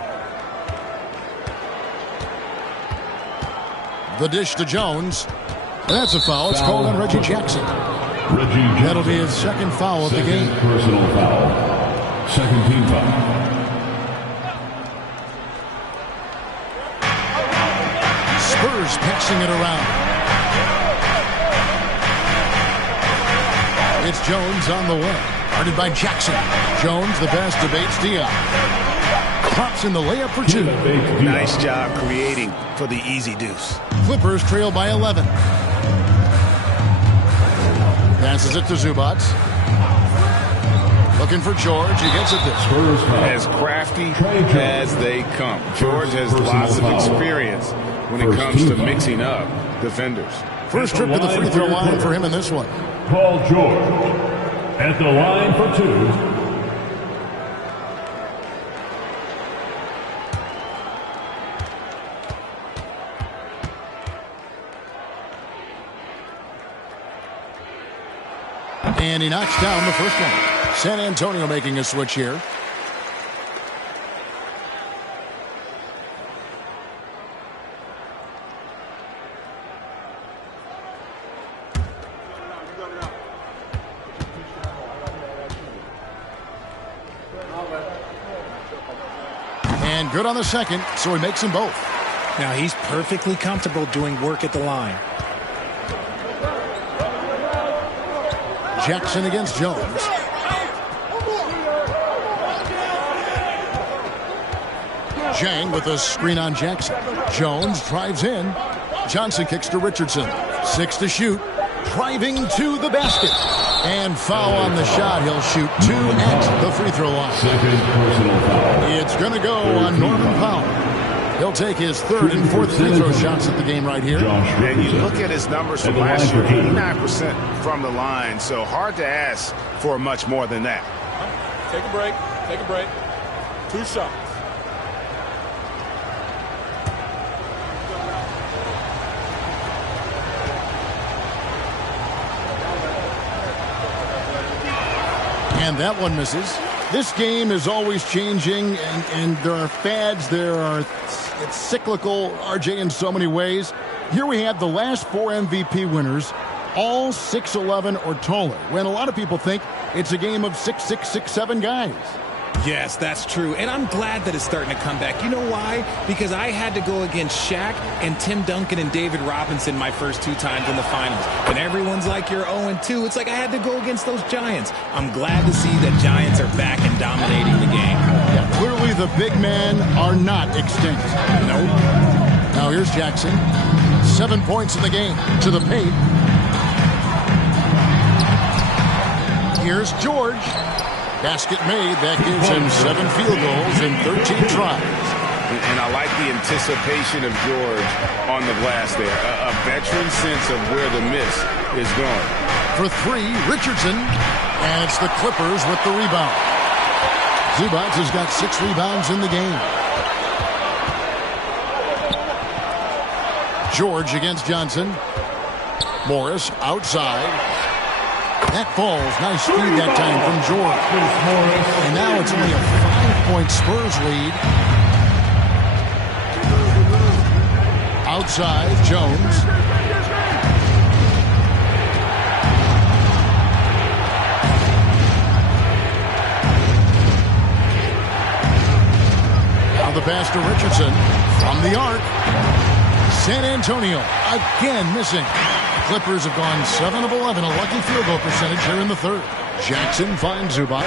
The dish to Jones. That's a foul. It's called on Reggie Jackson. That'll be his 2nd foul of the game. Personal foul. 2nd team foul. Spurs passing it around. It's Jones on the way. Guarded by Jackson. Jones, the best to Bates Diop. Pops in the layup for 2. Nice job creating for the easy deuce. Clippers trail by 11. Passes it to Zubats. Looking for George. He gets it there. As crafty as they come. George has lots of experience when it comes to mixing up defenders. First trip to the free throw line for him in this one. Paul George at the line for 2. And he knocks down the first one. San Antonio making a switch here. And good on the second, so he makes them both. Now he's perfectly comfortable doing work at the line. Jackson against Jones. Chang with a screen on Jackson. Jones drives in. Johnson kicks to Richardson. 6 to shoot. Driving to the basket. And foul on the shot. He'll shoot 2 at the free throw line. 2nd personal foul. It's going to go on Norman Powell. He'll take his 3rd and 4th free throw shots at the game right here. And you look at his numbers from last year, 89% from the line, so hard to ask for much more than that. Take a break. Take a break. 2 shots. And that one misses. This game is always changing, and there are fads, it's cyclical, RJ, in so many ways. Here we have the last 4 MVP winners, all 6'11" or taller, when a lot of people think it's a game of 6'6", 6'7" guys. Yes, that's true. And I'm glad that it's starting to come back. You know why? Because I had to go against Shaq and Tim Duncan and David Robinson my first 2 times in the finals. And everyone's like, you're 0-2. It's like I had to go against those Giants. I'm glad to see that Giants are back and dominating the game. Yeah, clearly the big men are not extinct. Nope. Now here's Jackson. 7 points in the game to the paint. Here's George. Basket made. That gives him 7 field goals in 13 tries. And I like the anticipation of George on the glass there. A veteran sense of where the miss is going. For three, Richardson. And it's the Clippers with the rebound. Zubac has got 6 rebounds in the game. George against Johnson. Morris outside. That falls. Nice speed that time from George. And now it's only a 5-point Spurs lead. Outside, Jones. Now the pass to Richardson from the arc. San Antonio again missing. Clippers have gone 7 of 11, a lucky field goal percentage here in the third. Jackson finds Zubac.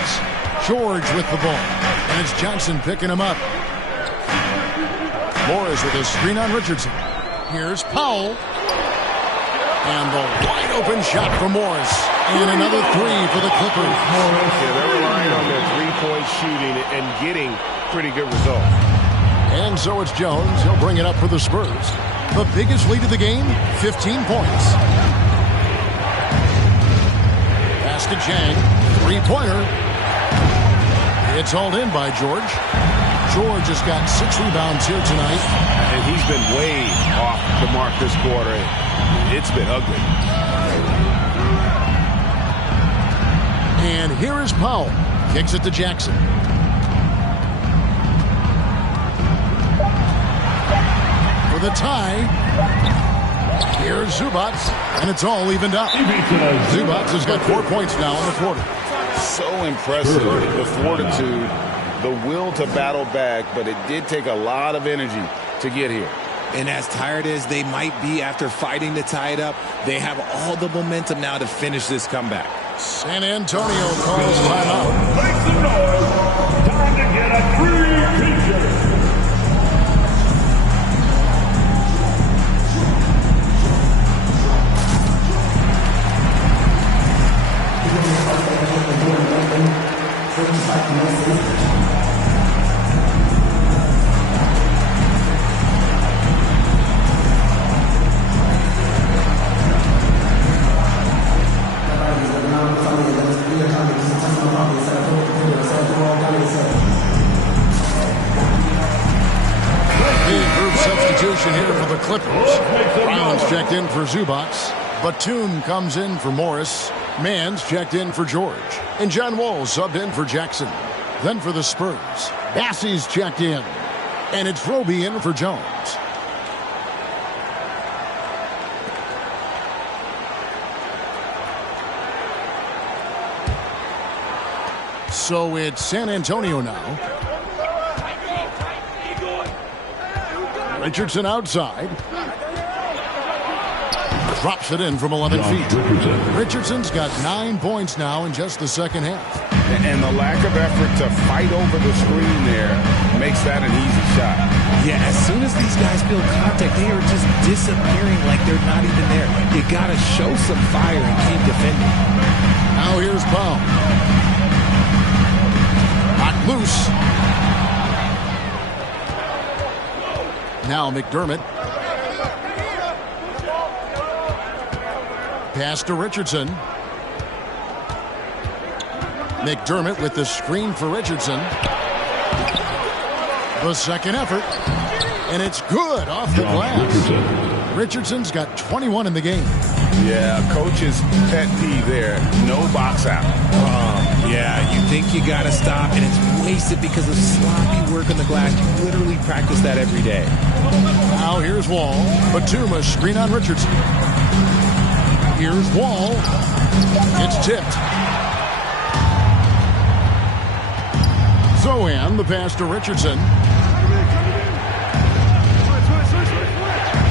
George with the ball. And it's Johnson picking him up. Morris with a screen on Richardson. Here's Powell. And the wide open shot from Morris. And another 3 for the Clippers. Yeah, they're relying on their three-point shooting and getting pretty good results. And so it's Jones. He'll bring it up for the Spurs. The biggest lead of the game, 15 points. Pass to Chang. 3-pointer. It's hauled in by George. George has got 6 rebounds here tonight. And he's been way off the mark this quarter. It's been ugly. And here is Powell. Kicks it to Jackson. For the tie. Here's Zubac. And it's all evened up. Zubac has got 4 points now in the quarter. So impressive. The fortitude, the will to battle back, but it did take a lot of energy to get here. And as tired as they might be after fighting to tie it up, they have all the momentum now to finish this comeback. San Antonio calls timeout. Make some noise. Time to get a free picture. Substitution here for the Clippers. Brown's checked in for Zubac. Batum comes in for Morris. Mann's checked in for George. And John Wall subbed in for Jackson. Then for the Spurs, Bassey's checked in. And it's Roby in for Jones. So it's San Antonio now. Richardson outside. Drops it in from 11 feet. Richardson's got 9 points now in just the second half. And the lack of effort to fight over the screen there makes that an easy shot. Yeah, as soon as these guys feel contact, they are just disappearing like they're not even there. You got to show some fire and keep defending. Now here's Powell. Knocked loose. Now McDermott. Pass to Richardson. McDermott with the screen for Richardson. The second effort. And it's good off the glass. Richardson's got 21 in the game. Yeah, coach's pet peeve there. No box out. Yeah, you think you got to stop, and it's wasted because of sloppy work on the glass. You literally practice that every day. Now here's Wall. Batum a screen on Richardson. Here's Wall. It's tipped. Zohan, the pass to Richardson.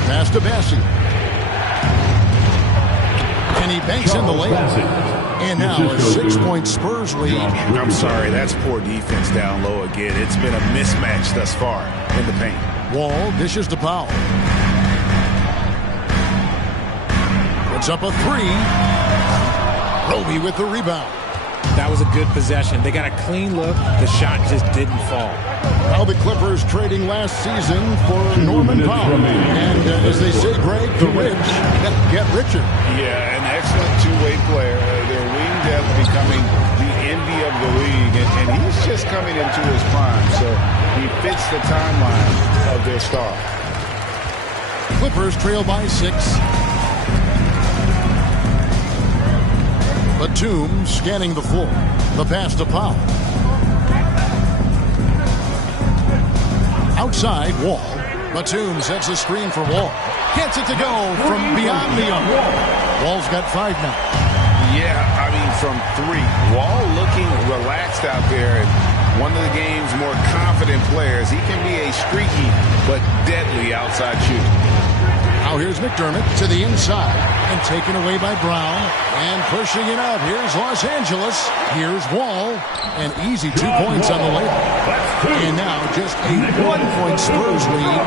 Pass to Bassey. And he banks in the layup. And now a 6-point Spurs lead. I'm sorry, that's poor defense down low again. It's been a mismatch thus far in the paint. Wall dishes to Powell. Puts up a 3. Roby with the rebound. That was a good possession. They got a clean look. The shot just didn't fall. Now the Clippers trading last season for Norman Powell. And as they say, Greg, the rich get richer. Yeah, an excellent two-way player. Their wing depth becoming the envy of the league. And he's just coming into his prime. So he fits the timeline of their star. Clippers trail by 6. Batum scanning the floor. The pass to Powell. Outside, Wall. Batum sets a screen for Wall. Gets it to go from beyond the arc. Wall's got 5 now. Yeah, I mean, from 3. Wall looking relaxed out there. And one of the game's more confident players. He can be a streaky but deadly outside shooter. Now here's McDermott to the inside and taken away by Brown and pushing it up. Here's Los Angeles. Here's Wall. An easy 2 points on the layup. And now just a 1-point Spurs lead.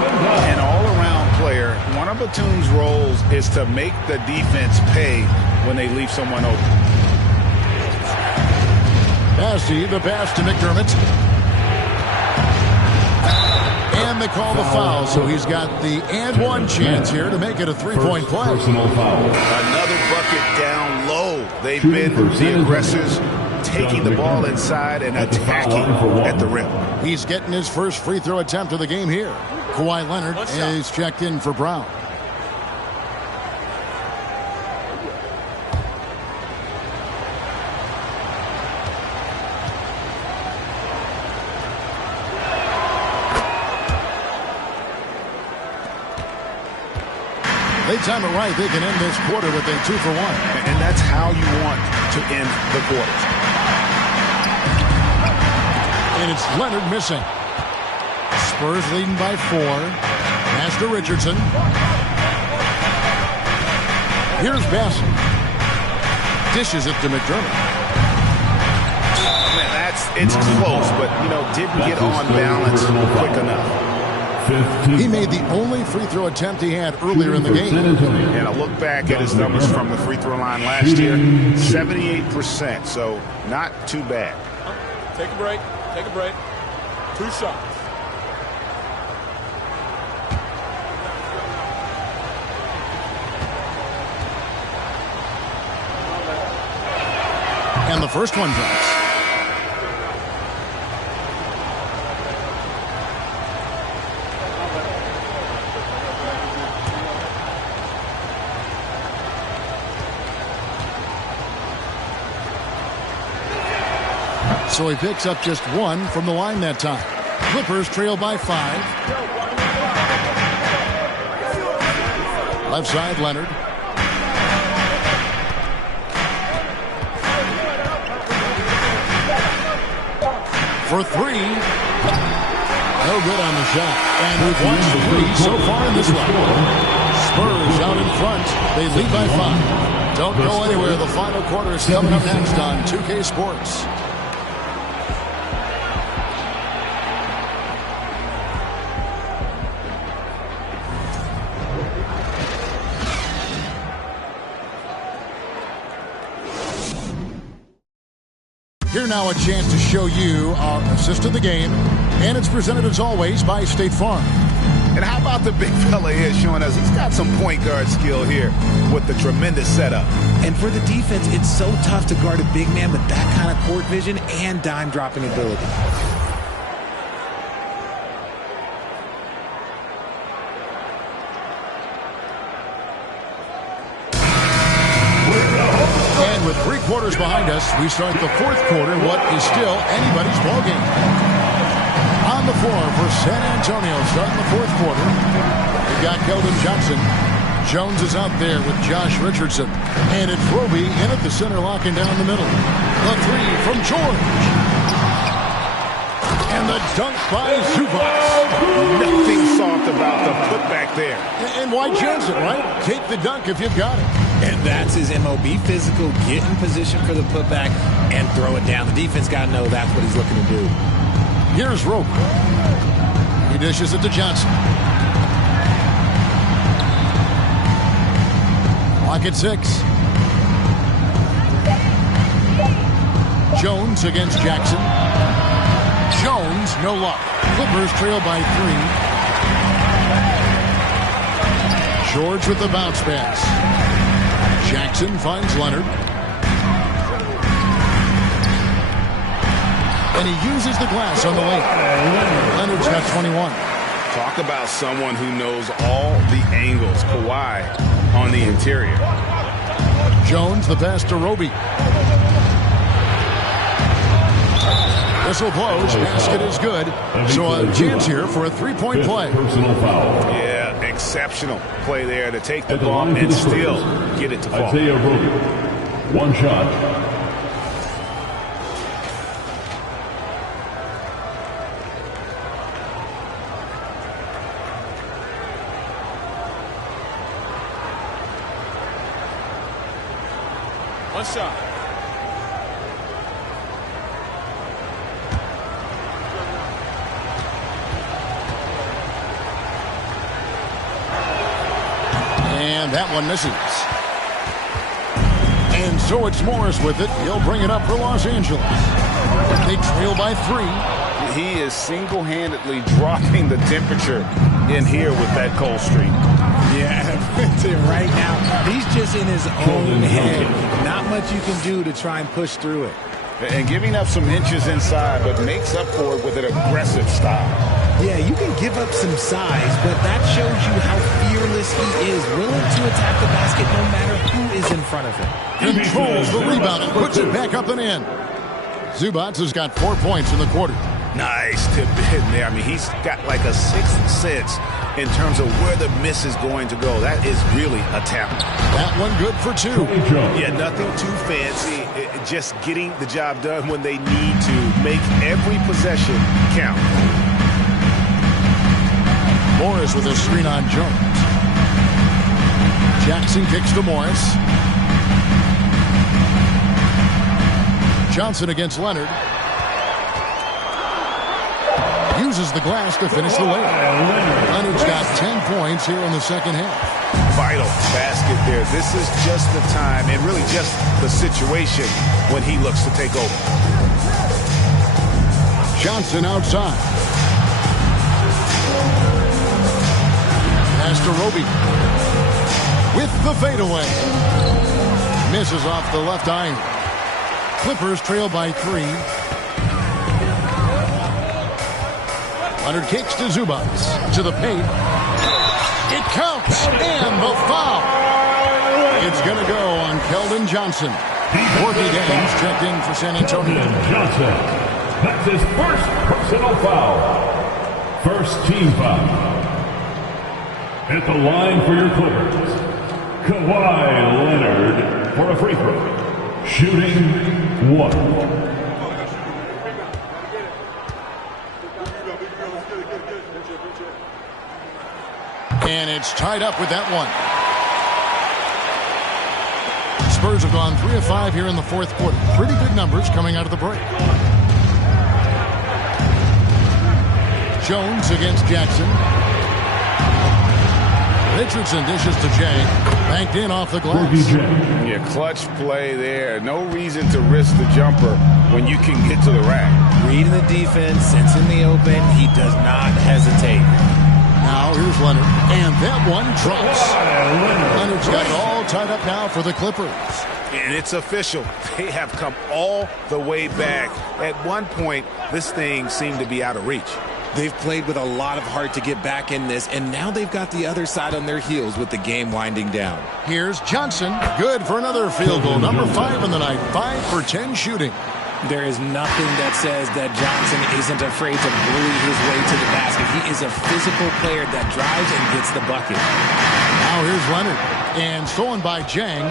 An all-around player. One of Batum's roles is to make the defense pay when they leave someone open. Bassey, the pass to McDermott. And they call the foul, so he's got the and one chance here to make it a 3-point play. Personal foul. Another bucket down low. They've been the aggressors, taking the ball inside and attacking at the rim. He's getting his first free throw attempt of the game here. Kawhi Leonard is checked in for Brown. They time it right. They can end this quarter with a 2-for-1. And that's how you want to end the quarters. And it's Leonard missing. Spurs leading by 4. Pass to Richardson. Here's Bassett. Dishes it to McDermott. Man, it's close, but, didn't get on balance quick enough. He made the only free throw attempt he had earlier in the game. And a look back at his numbers from the free throw line last year, 78%, so not too bad. Take a break. Take a break. 2 shots. And the first one drops. So he picks up just 1 from the line that time. Clippers trail by 5. Left side, Leonard. For 3. No good on the shot. And we've watched 3 so far in this one. Spurs out in front. They lead by 5. Don't go anywhere. The final quarter is coming up next on 2K Sports. Here now a chance to show you our assist of the game, and it's presented as always by State Farm. And how about the big fella here showing us he's got some point guard skill here with the tremendous setup. And for the defense, it's so tough to guard a big man with that kind of court vision and dime dropping ability. With 3 quarters behind us, we start the 4th quarter, what is still anybody's ballgame. On the floor for San Antonio, starting the 4th quarter, we've got Keldon Johnson. Jones is out there with Josh Richardson. And it's Roby in at the center, locking down the middle. The 3 from George. And the dunk by Zubac. Nothing soft about the putback there. And why chance it, right? Take the dunk if you've got it. And that's his MO. Be physical, get in position for the putback, and throw it down. The defense got to know that's what he's looking to do. Here's Rope. He dishes it to Johnson. Clock at 6. Jones against Jackson. Jones, no luck. Clippers trail by 3. George with the bounce pass. Jackson finds Leonard. And he uses the glass on the lane. Leonard's got 21. Talk about someone who knows all the angles. Kawhi on the interior. Jones, the pass to Roby. Whistle blows. Basket is good. So a chance here for a three-point play. Personal foul. Yeah, exceptional play there to take the ball and still get it to fall. Isaiah Roby. One shot. One shot. And that one misses. And so it's Morris with it. He'll bring it up for Los Angeles. They trail by 3. He is single-handedly dropping the temperature in here with that cold streak. Yeah, right now, he's just in his own head. Not much you can do to try and push through it. And giving up some inches inside, but makes up for it with an aggressive style. Yeah, you can give up some size, but that shows you how fearless he is, willing to attack the basket no matter who is in front of him. Controls the rebound and puts it back up and in. Zubac has got 4 points in the quarter. Nice tip in there. I mean, he's got like a sixth sense in terms of where the miss is going to go. That is really a talent. That one good for 2. Yeah, nothing too fancy. Just getting the job done when they need to. Make every possession count. Morris with a screen on Jones. Jackson kicks to Morris. Johnson against Leonard. Uses the glass to finish the layup. Leonard's got 10 points here in the second half. Vital basket there. This is just the time and really just the situation when he looks to take over. Johnson outside. Pass to Roby. With the fadeaway. Misses off the left iron. Clippers trail by 3. Leonard kicks to Zubac. To the paint. It counts. And the foul. It's going to go on Keldon Johnson. Corky Gaines checked in for San Antonio. Johnson. That's his first personal foul. First team foul. At the line for your Clippers, Kawhi Leonard for a free throw. Shooting 1. And it's tied up with that one. Spurs have gone 3 of 5 here in the fourth quarter. Pretty good numbers coming out of the break. Jones against Jackson. Richardson dishes to Jay. Banked in off the glass. Yeah, clutch play there. No reason to risk the jumper when you can get to the rack. Reading the defense, it's in the open. He does not hesitate. Now here's Leonard. And that one drops. Leonard's got it all tied up now for the Clippers. And it's official. They have come all the way back. At one point, this thing seemed to be out of reach. They've played with a lot of heart to get back in this, and now they've got the other side on their heels with the game winding down. Here's Johnson. Good for another field goal. Number 5 in the night. 5 for 10 shooting. There is nothing that says that Johnson isn't afraid to bully his way to the basket. He is a physical player that drives and gets the bucket. Now here's Leonard. And stolen by Jang.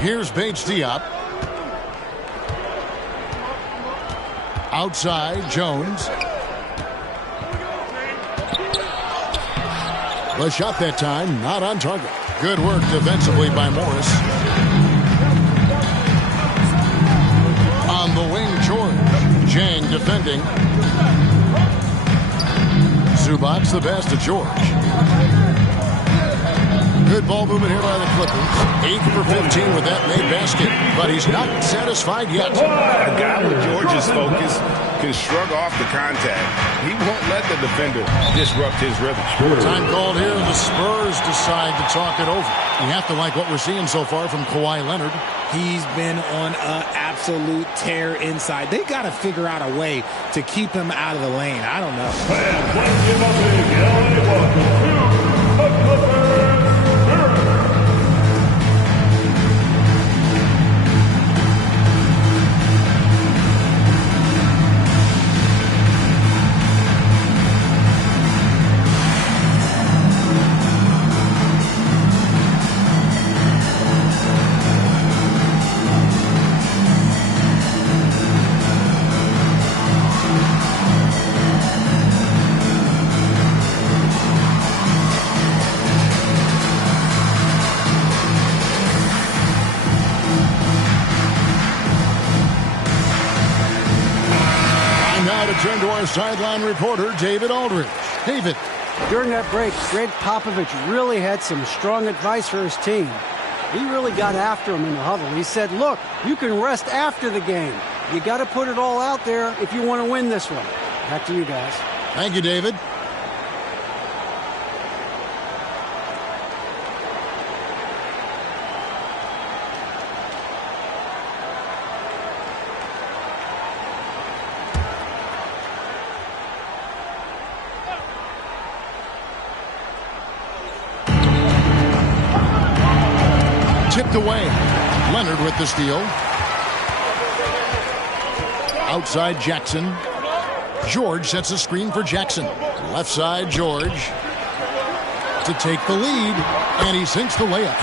Here's Bates Diop. Outside, Jones. The shot that time, not on target. Good work defensively by Morris. On the wing, George. Jang defending. Zubac the pass to George. Good ball movement here by the Clippers. 8 for 15 with that made basket. But he's not satisfied yet. A guy with George's focus can shrug off the contact. He won't let the defender disrupt his rhythm. Time called here. The Spurs decide to talk it over. You have to like what we're seeing so far from Kawhi Leonard. He's been on an absolute tear inside. They got to figure out a way to keep him out of the lane. I don't know. And let's give a big LA welcome to the Clippers. Turn to our sideline reporter, David Aldridge. David. During that break, Greg Popovich really had some strong advice for his team. He really got after him in the huddle. He said, look, you can rest after the game. You got to put it all out there if you want to win this one. Back to you guys. Thank you, David. Tipped away. Leonard with the steal. Outside Jackson. George sets a screen for Jackson. Left side George to take the lead, and he sinks the layup.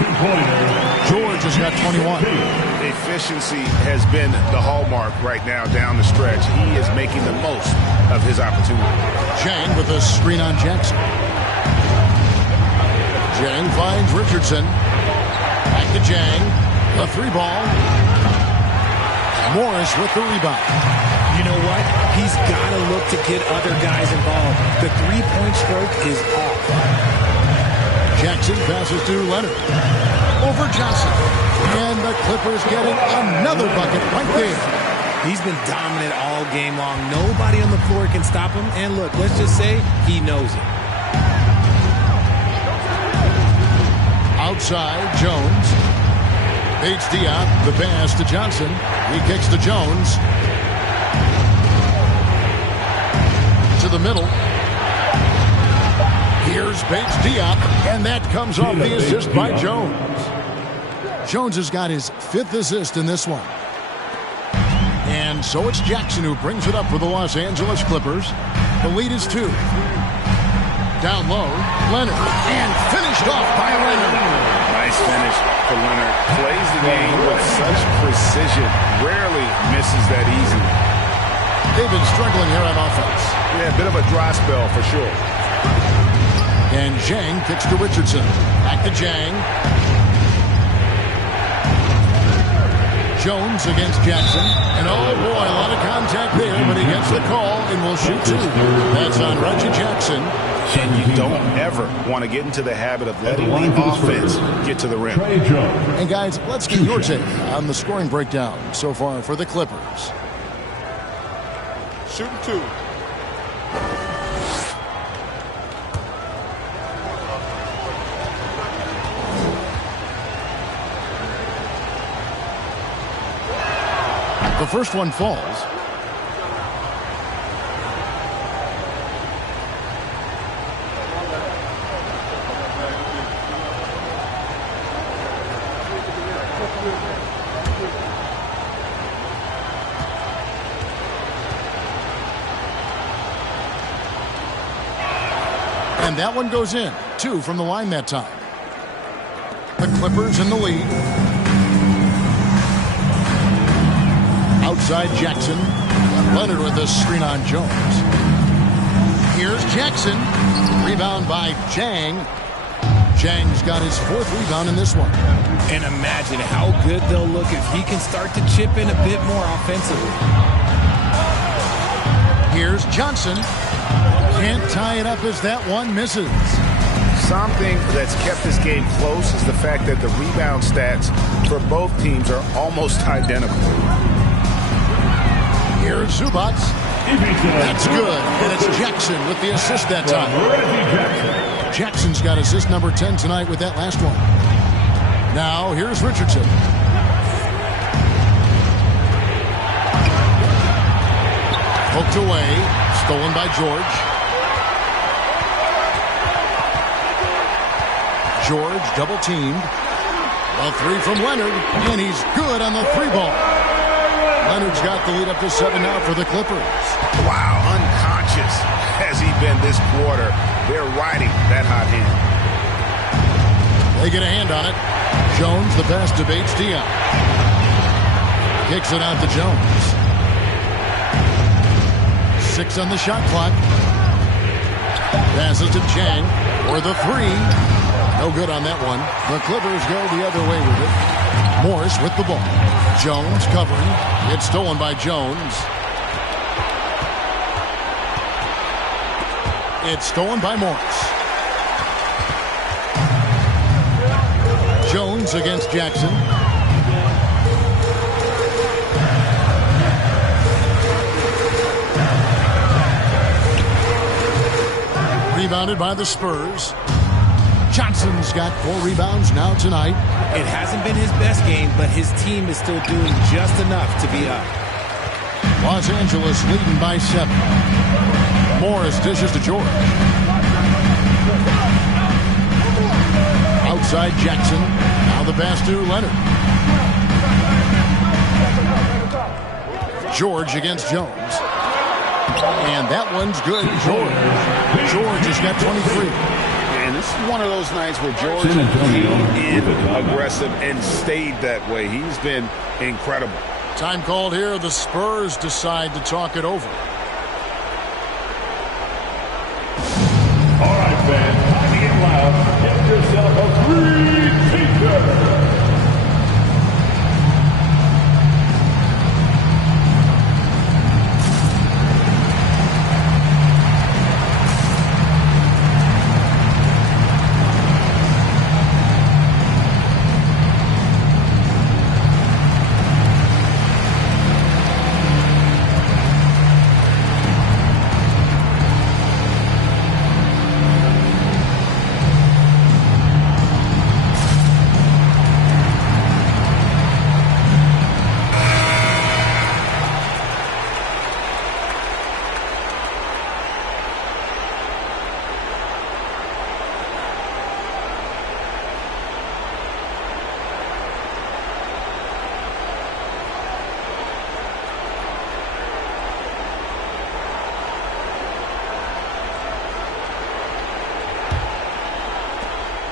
George has got 21. Efficiency has been the hallmark right now down the stretch. He is making the most of his opportunity. Jang with a screen on Jackson. Jang finds Richardson. Back to Jang. A 3-ball. Morris with the rebound. You know what? He's got to look to get other guys involved. The three-point stroke is off. Jackson passes to Leonard. Over Johnson. And the Clippers getting another bucket right there. He's been dominant all game long. Nobody on the floor can stop him. And look, let's just say he knows it. Outside, Jones. Bates Diop, the pass to Johnson. He kicks to Jones. To the middle. Here's Bates Diop, and that comes off the assist by Jones. Jones has got his 5th assist in this one. And so it's Jackson who brings it up for the Los Angeles Clippers. The lead is 2. Down low, Leonard, and finished off by Leonard. Nice finish for Leonard. Plays the game with such precision. Rarely misses that easy. They've been struggling here on offense. Yeah, a bit of a dry spell for sure. And Jang kicks to Richardson. Back to Jang. Jones against Jackson. And oh boy, a lot of contact there, but he gets the call and will shoot 2. That's on Reggie Jackson. And you don't ever want to get into the habit of letting the offense get to the rim. And guys, let's get your take on the scoring breakdown so far for the Clippers. Shooting 2. The first one falls. And that one goes in. 2 from the line that time. The Clippers in the lead. Outside Jackson. Leonard with a screen on Jones. Here's Jackson. Rebound by Jang. Jang's got his 4th rebound in this one. And imagine how good they'll look if he can start to chip in a bit more offensively. Here's Johnson. Can't tie it up as that one misses. something that's kept this game close is the fact that the rebound stats for both teams are almost identical. Here's Zubac. That's good. And it's Jackson with the assist that time. Jackson's got assist number 10 tonight with that last one. Now here's Richardson. Poked away. Stolen by George. George double teamed. A three from Leonard. And he's good on the three ball. Leonard's got the lead up to 7 now for the Clippers. Wow, unconscious has he been this quarter. They're riding that hot hand. They get a hand on it. Jones, the pass to Bates Dion. Kicks it out to Jones. 6 on the shot clock. Passes to Chang for the three. No good on that one. The Clippers go the other way with it. Morris with the ball. Jones covering. It's stolen by Jones. It's stolen by Morris. Jones against Jackson. Rebounded by the Spurs. Johnson's got 4 rebounds now tonight. It hasn't been his best game, but his team is still doing just enough to be up. Los Angeles leading by 7. Morris dishes to George. Outside Jackson. Now the pass to Leonard. George against Jones. And that one's good. George has got 23. And this is one of those nights where George came in aggressive and stayed that way. He's been incredible. Time called here. The Spurs decide to talk it over. All right, fans, time to get loud. Get yourself a free t-shirt.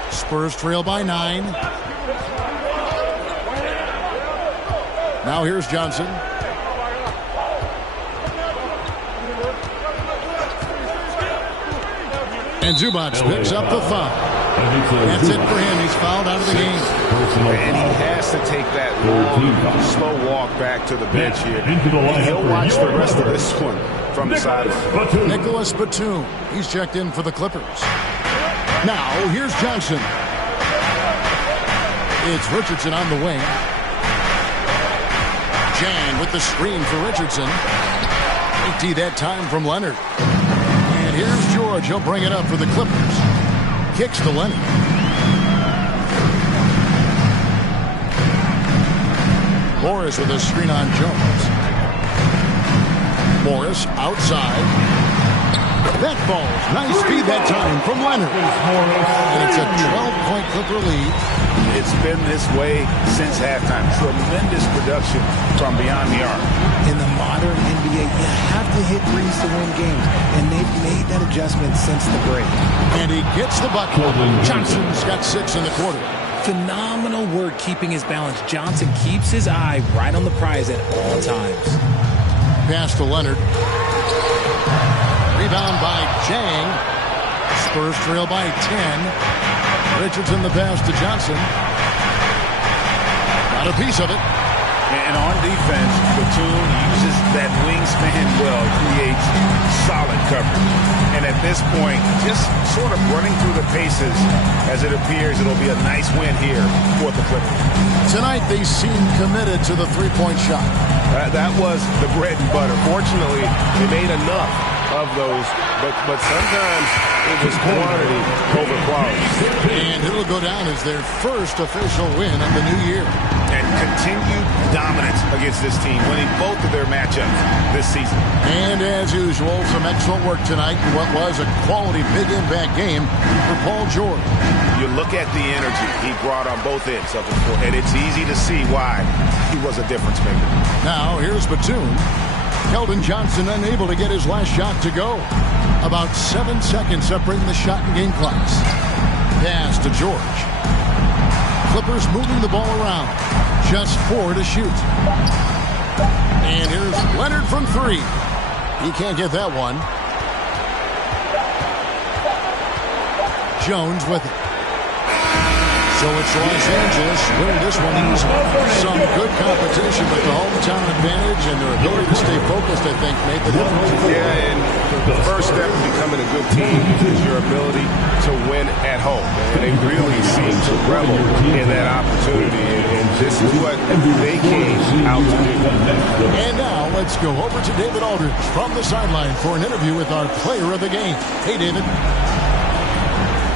Spurs trail by 9. Now here's Johnson. And Zubac picks up the foul. That's it for him. He's fouled out of the game. And he has to take that long, slow walk back to the bench here. And he'll watch the rest of this one from the sideline. Nicholas Batum. He's checked in for the Clippers. Now, here's Johnson. It's Richardson on the wing. Jang with the screen for Richardson. 80 that time from Leonard. And here's George. He'll bring it up for the Clippers. Kicks to Leonard. Morris with a screen on Jones. Morris outside. That ball's nice speed that time from Leonard. And it's a 12-point Clipper lead. It's been this way since halftime. Tremendous production from beyond the arc. In the modern NBA, you have to hit threes to win games, and they've made that adjustment since the break. And he gets the bucket. Johnson's got 6 in the quarter. Phenomenal work keeping his balance. Johnson keeps his eye right on the prize at all times. Pass to Leonard. Rebound by Jang. Spurs trail by 10. Richardson the pass to Johnson. Got a piece of it. And on defense, Batum uses that wingspan well, creates solid coverage. And at this point, just sort of running through the paces as it appears it'll be a nice win here for the Clippers. Tonight, they seem committed to the three-point shot. That was the bread and butter. Fortunately, they made enough of those, but sometimes it was quantity over quality. And it'll go down as their first official win of the new year. And continued dominance against this team, winning both of their matchups this season. And as usual, some excellent work tonight in what was a quality big impact game for Paul George. You look at the energy he brought on both ends of the court, and it's easy to see why he was a difference maker. Now, here's Batum. Keldon Johnson unable to get his last shot to go. About 7 seconds separating the shot and game clocks. Pass to George. Clippers moving the ball around. Just 4 to shoot. And here's Leonard from 3. He can't get that one. Jones with it. So it's Los Angeles winning this one easily. Some good competition, but the hometown advantage and their ability to stay focused, I think, made the difference. Yeah, and the first step to becoming a good team is your ability to win at home. And they really seem to revel in that opportunity, and this is what they came out to do. And now let's go over to David Aldridge from the sideline for an interview with our player of the game. Hey, David.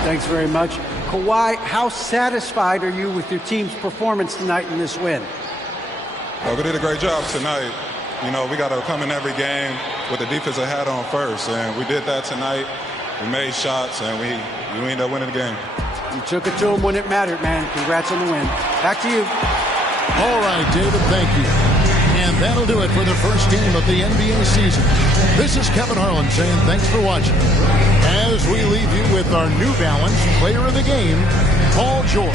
Thanks very much. Kawhi, how satisfied are you with your team's performance tonight in this win? We did a great job tonight. You know, we got to come in every game with the defensive hat on first, and we did that tonight. We made shots, and we ended up winning the game. You took it to them when it mattered, man. Congrats on the win. Back to you. All right, David, thank you. And that'll do it for the first game of the NBA season. This is Kevin Harlan saying thanks for watching. As we leave you with our New Balance player of the game, Paul George.